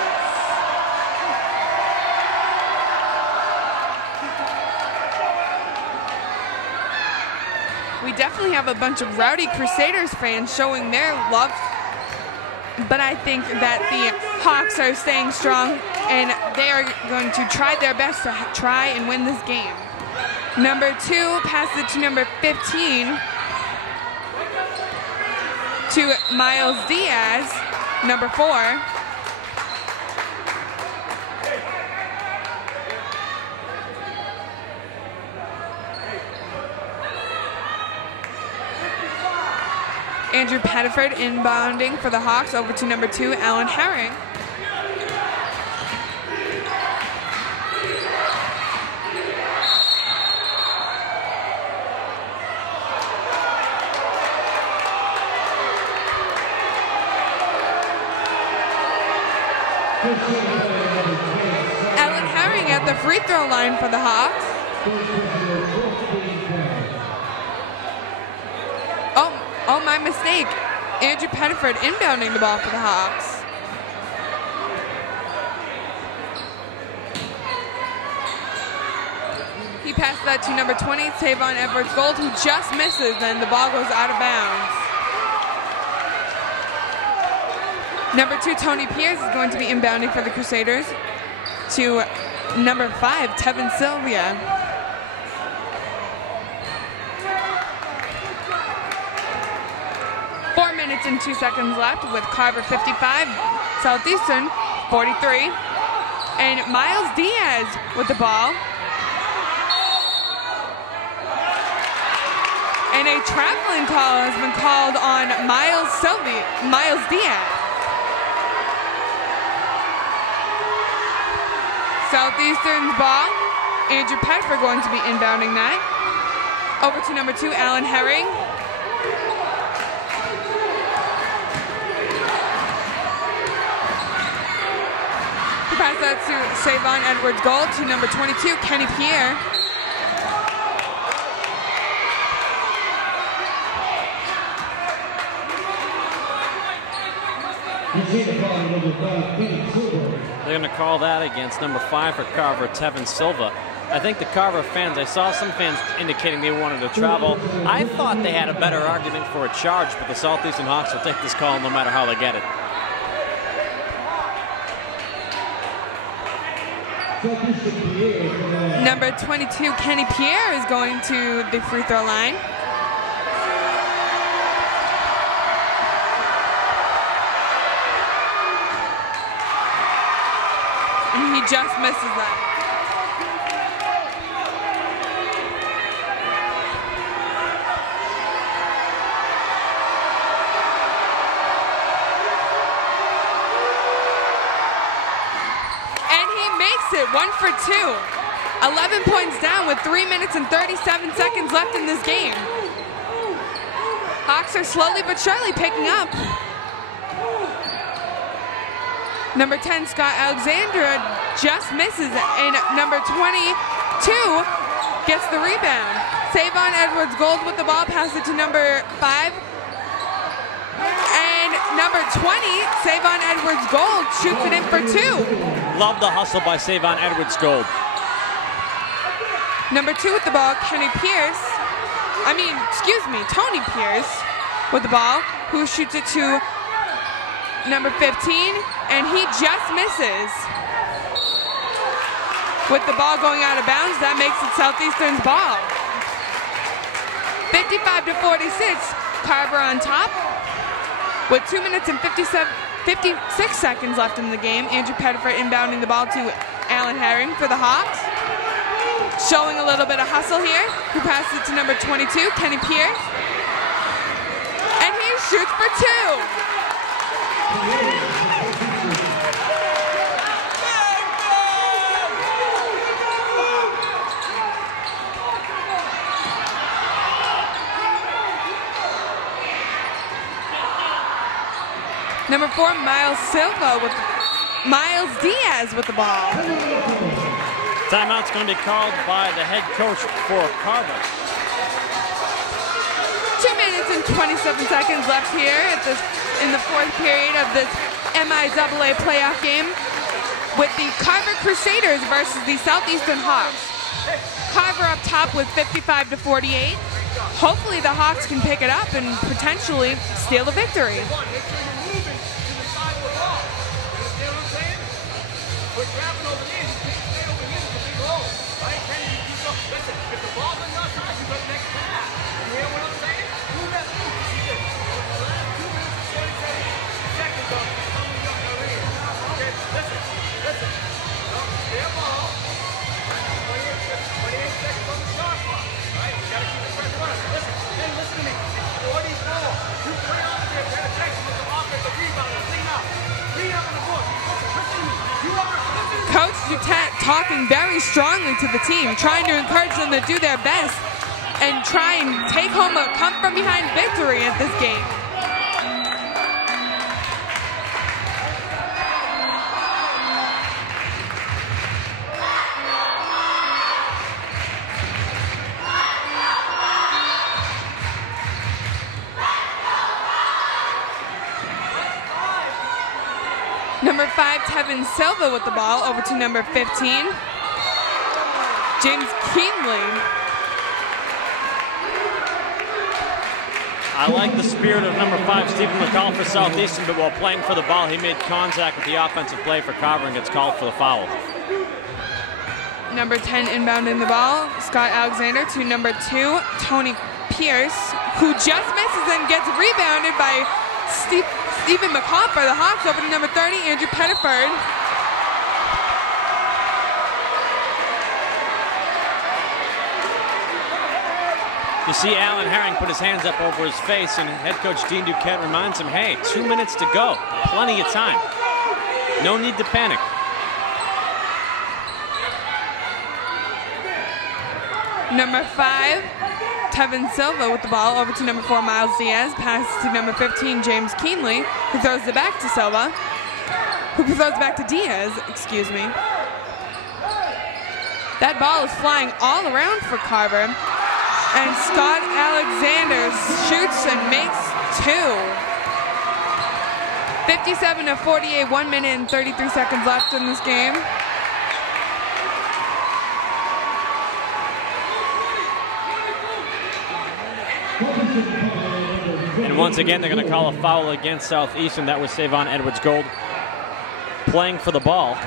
We definitely have a bunch of rowdy Crusaders fans showing their love, but I think that the Hawks are staying strong and they are going to try their best to try and win this game. Number 2 passes it to number 15 to Miles Diaz, number 4. Andrew Pettiford inbounding for the Hawks over to number 2, Alan Herring. Alan Herring at the free throw line for the Hawks. Oh, my mistake. Andrew Pettiford inbounding the ball for the Hawks. He passed that to number 20, Savon Edwards Gold, who just misses, and the ball goes out of bounds. Number 2, Tony Pierce, is going to be inbounding for the Crusaders to number 5, Tevin Sylvia. Minutes and 2 seconds left with Carver 55, Southeastern 43. And Miles Diaz with the ball. And a traveling call has been called on Miles Diaz. Southeastern's ball. Andrew Petfer going to be inbounding that. Over to number 2, Alan Herring. He passed that to Savon Edwards-Gold, to number 22, Kenny Pierre. They're going to call that against number 5 for Carver, Tevin Silva. I think the Carver fans, I saw some fans indicating they wanted to travel. I thought they had a better argument for a charge, but the Southeastern Hawks will take this call no matter how they get it. Number 22, Kenny Pierre, is going to the free throw line. And he just misses that. And he makes it 1 for 2. 11 points down with 3 minutes and 37 seconds left in this game. Hawks are slowly but surely picking up. Number 10, Scott Alexander, just misses, and number 22 gets the rebound. Savon Edwards-Gold with the ball, passes it to number 5. And number 20, Savon Edwards-Gold, shoots it in for 2. Love the hustle by Savon Edwards-Gold. Number 2 with the ball, Tony Pierce with the ball, who shoots it to number 15. And he just misses. With the ball going out of bounds, that makes it Southeastern's ball. 55-46, Carver on top. With 2 minutes and 56 seconds left in the game, Andrew Petfer inbounding the ball to Alan Herring for the Hawks. Showing a little bit of hustle here, who passes it to number 22, Kenny Pierce. And he shoots for 2. Number 4, Miles Diaz with the ball. Timeout's going to be called by the head coach for Carver. 2 minutes and 27 seconds left here in the 4th period of this MIAA Playoff game with the Carver Crusaders versus the Southeastern Hawks. Carver up top with 55-48. Hopefully the Hawks can pick it up and potentially steal a victory. Coach Dutet talking very strongly to the team, trying to encourage them to do their best and try and take home a come-from-behind victory at this game. Number 5, Tevin Silva with the ball, over to number 15, James Keenley. I like the spirit of number 5, Stephen McCall for Southeastern, but while playing for the ball, he made contact with the offensive play for Carver and gets called for the foul. Number 10 inbounding the ball, Scott Alexander, to number 2, Tony Pierce, who just misses and gets rebounded by Stephen McCall for the Hawks, over to number 30, Andrew Pettiford. You see Alan Herring put his hands up over his face, and head coach Dean Duquette reminds him, hey, 2 minutes to go. Plenty of time. No need to panic. Number 5, Tevin Silva with the ball over to number 4, Miles Diaz. Passes to number 15, James Keenley, who throws it back to Silva, who throws it back to Diaz, excuse me. That ball is flying all around for Carver. And Scott Alexander shoots and makes 2. 57-48, 1 minute and 33 seconds left in this game. And once again, they're going to call a foul against Southeastern. That was Savon Edwards-Gold playing for the ball.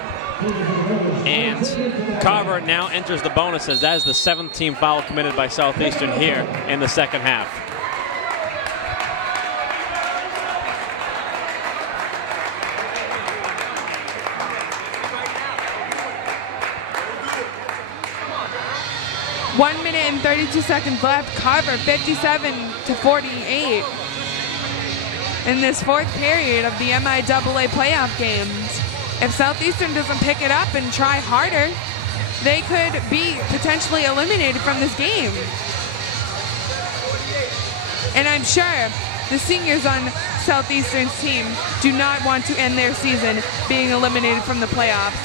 And Carver now enters the bonuses. That is the 7th team foul committed by Southeastern here in the second half. One minute and 32 seconds left. Carver 57-48 in this 4th period of the MIAA Playoff games. If Southeastern doesn't pick it up and try harder, they could be potentially eliminated from this game. And I'm sure the seniors on Southeastern's team do not want to end their season being eliminated from the playoffs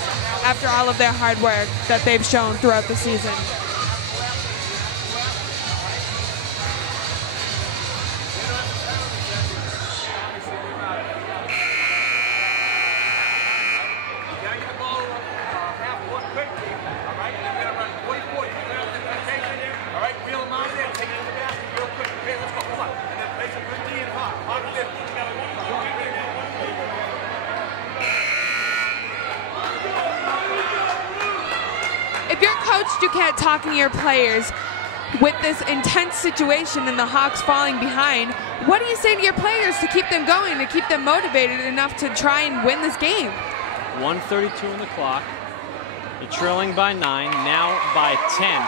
after all of their hard work that they've shown throughout the season. If you're Coach Duquette talking to your players with this intense situation and the Hawks falling behind, what do you say to your players to keep them going, to keep them motivated enough to try and win this game? 1:32 on the clock. You're trailing by 9, now by 10.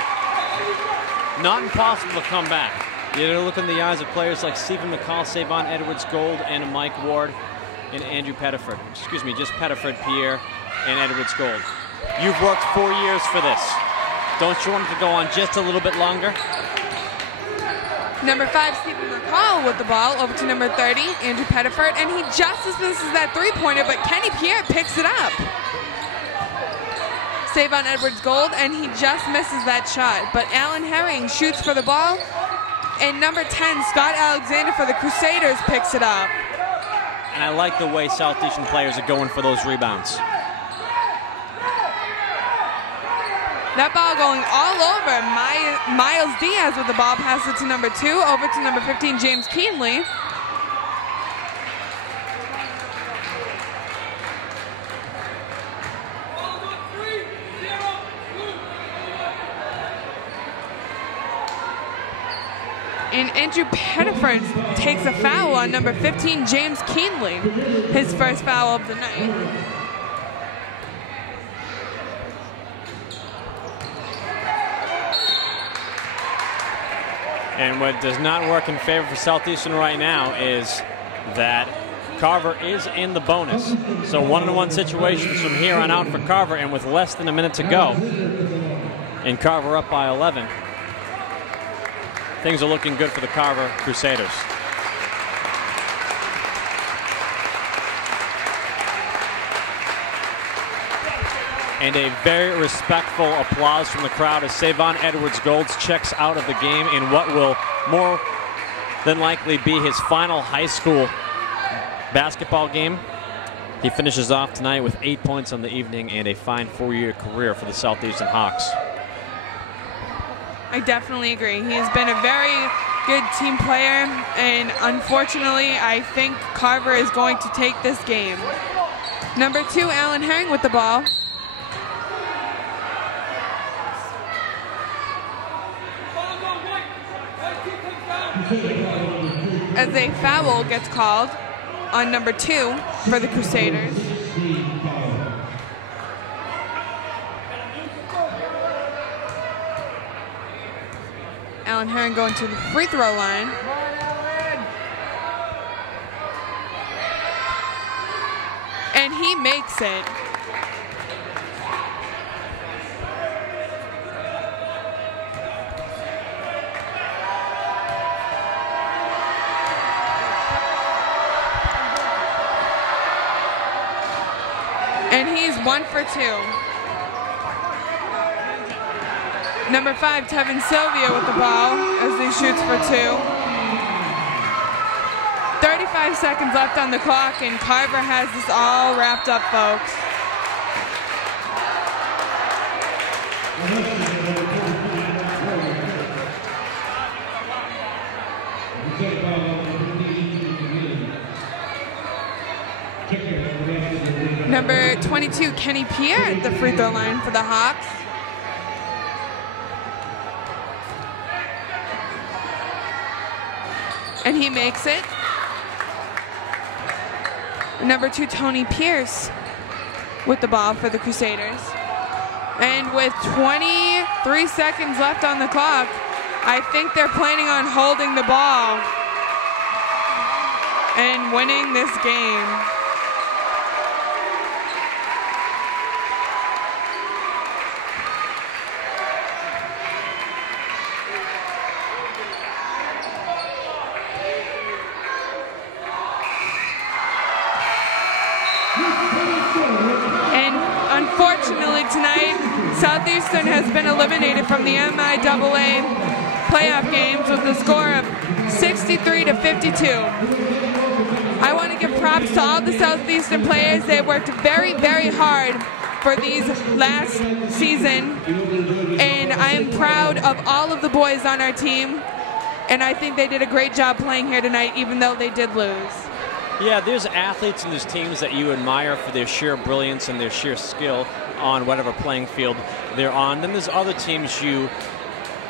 Not impossible to come back. You gotta look in the eyes of players like Stephen McCall, Savon Edwards-Gold, and Mike Ward, and Andrew Pettiford. Excuse me, just Pettiford, Pierre, and Edwards-Gold. You've worked 4 years for this. Don't you want it to go on just a little bit longer? Number 5, Stephen McCall with the ball over to number 30, Andrew Pettiford, and he just misses that 3-pointer, but Kenny Pierre picks it up. Savon Edwards-Gold, and he just misses that shot, but Alan Herring shoots for the ball, and number 10, Scott Alexander for the Crusaders, picks it up. And I like the way Southeastern players are going for those rebounds. That ball going all over. Miles Diaz with the ball, passes it to number 2, over to number 15, James Keenley. And Andrew Pettiford takes a foul on number 15, James Keenley, his first foul of the night. And what does not work in favor for Southeastern right now is that Carver is in the bonus. So 1-on-1 situations from here on out for Carver, and with less than a minute to go, and Carver up by 11. Things are looking good for the Carver Crusaders. And a very respectful applause from the crowd as Savon Edwards-Gold checks out of the game in what will more than likely be his final high school basketball game. He finishes off tonight with 8 points on the evening and a fine 4-year career for the Southeastern Hawks. I definitely agree. He has been a very good team player, and unfortunately, I think Carver is going to take this game. Number 2, Alan Herring with the ball. As a foul gets called on number 2 for the Crusaders. Alan Jalen Heron going to the free throw line. And he makes it. And he's 1 for 2. Number 5, Tevin Sylvia with the ball as he shoots for 2. 35 seconds left on the clock, and Carver has this all wrapped up, folks. Number 22, Kenny Pierre at the free throw line for the Hawks. And he makes it. Number 2, Tony Pierce with the ball for the Crusaders. And with 23 seconds left on the clock, I think they're planning on holding the ball and winning this game. Unfortunately tonight, Southeastern has been eliminated from the MIAA Playoff games with a score of 63-52. I want to give props to all the Southeastern players. They worked very, very hard for these last season, and I am proud of all of the boys on our team, and I think they did a great job playing here tonight, even though they did lose. Yeah, there's athletes and there's teams that you admire for their sheer brilliance and their sheer skill on whatever playing field they're on. Then there's other teams you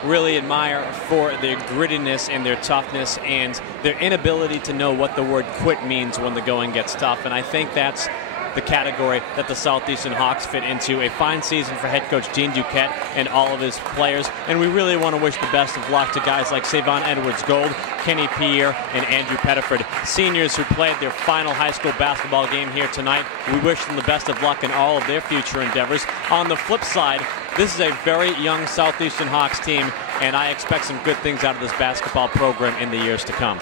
really admire for their grittiness and their toughness and their inability to know what the word quit means when the going gets tough. And I think that's the category that the Southeastern Hawks fit into. A fine season for head coach Dean Duquette and all of his players, and we really want to wish the best of luck to guys like Savon Edwards-Gold, Kenny Pierre, and Andrew Pettiford, seniors who played their final high school basketball game here tonight. We wish them the best of luck in all of their future endeavors. On the flip side, this is a very young Southeastern Hawks team, and I expect some good things out of this basketball program in the years to come.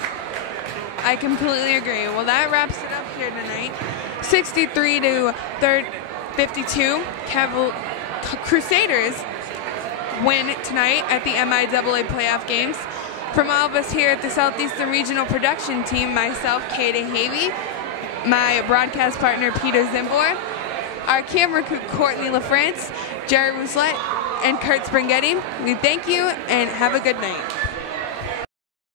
I completely agree. Well, that wraps it up here tonight. 63-52, Crusaders win tonight at the MIAA Playoff games. From all of us here at the Southeastern Regional Production Team, myself, Katie Havey, my broadcast partner, Peter Zimbor, our camera crew, Courtney LaFrance, Jerry Rousselette, and Kurt Springhetti, we thank you and have a good night.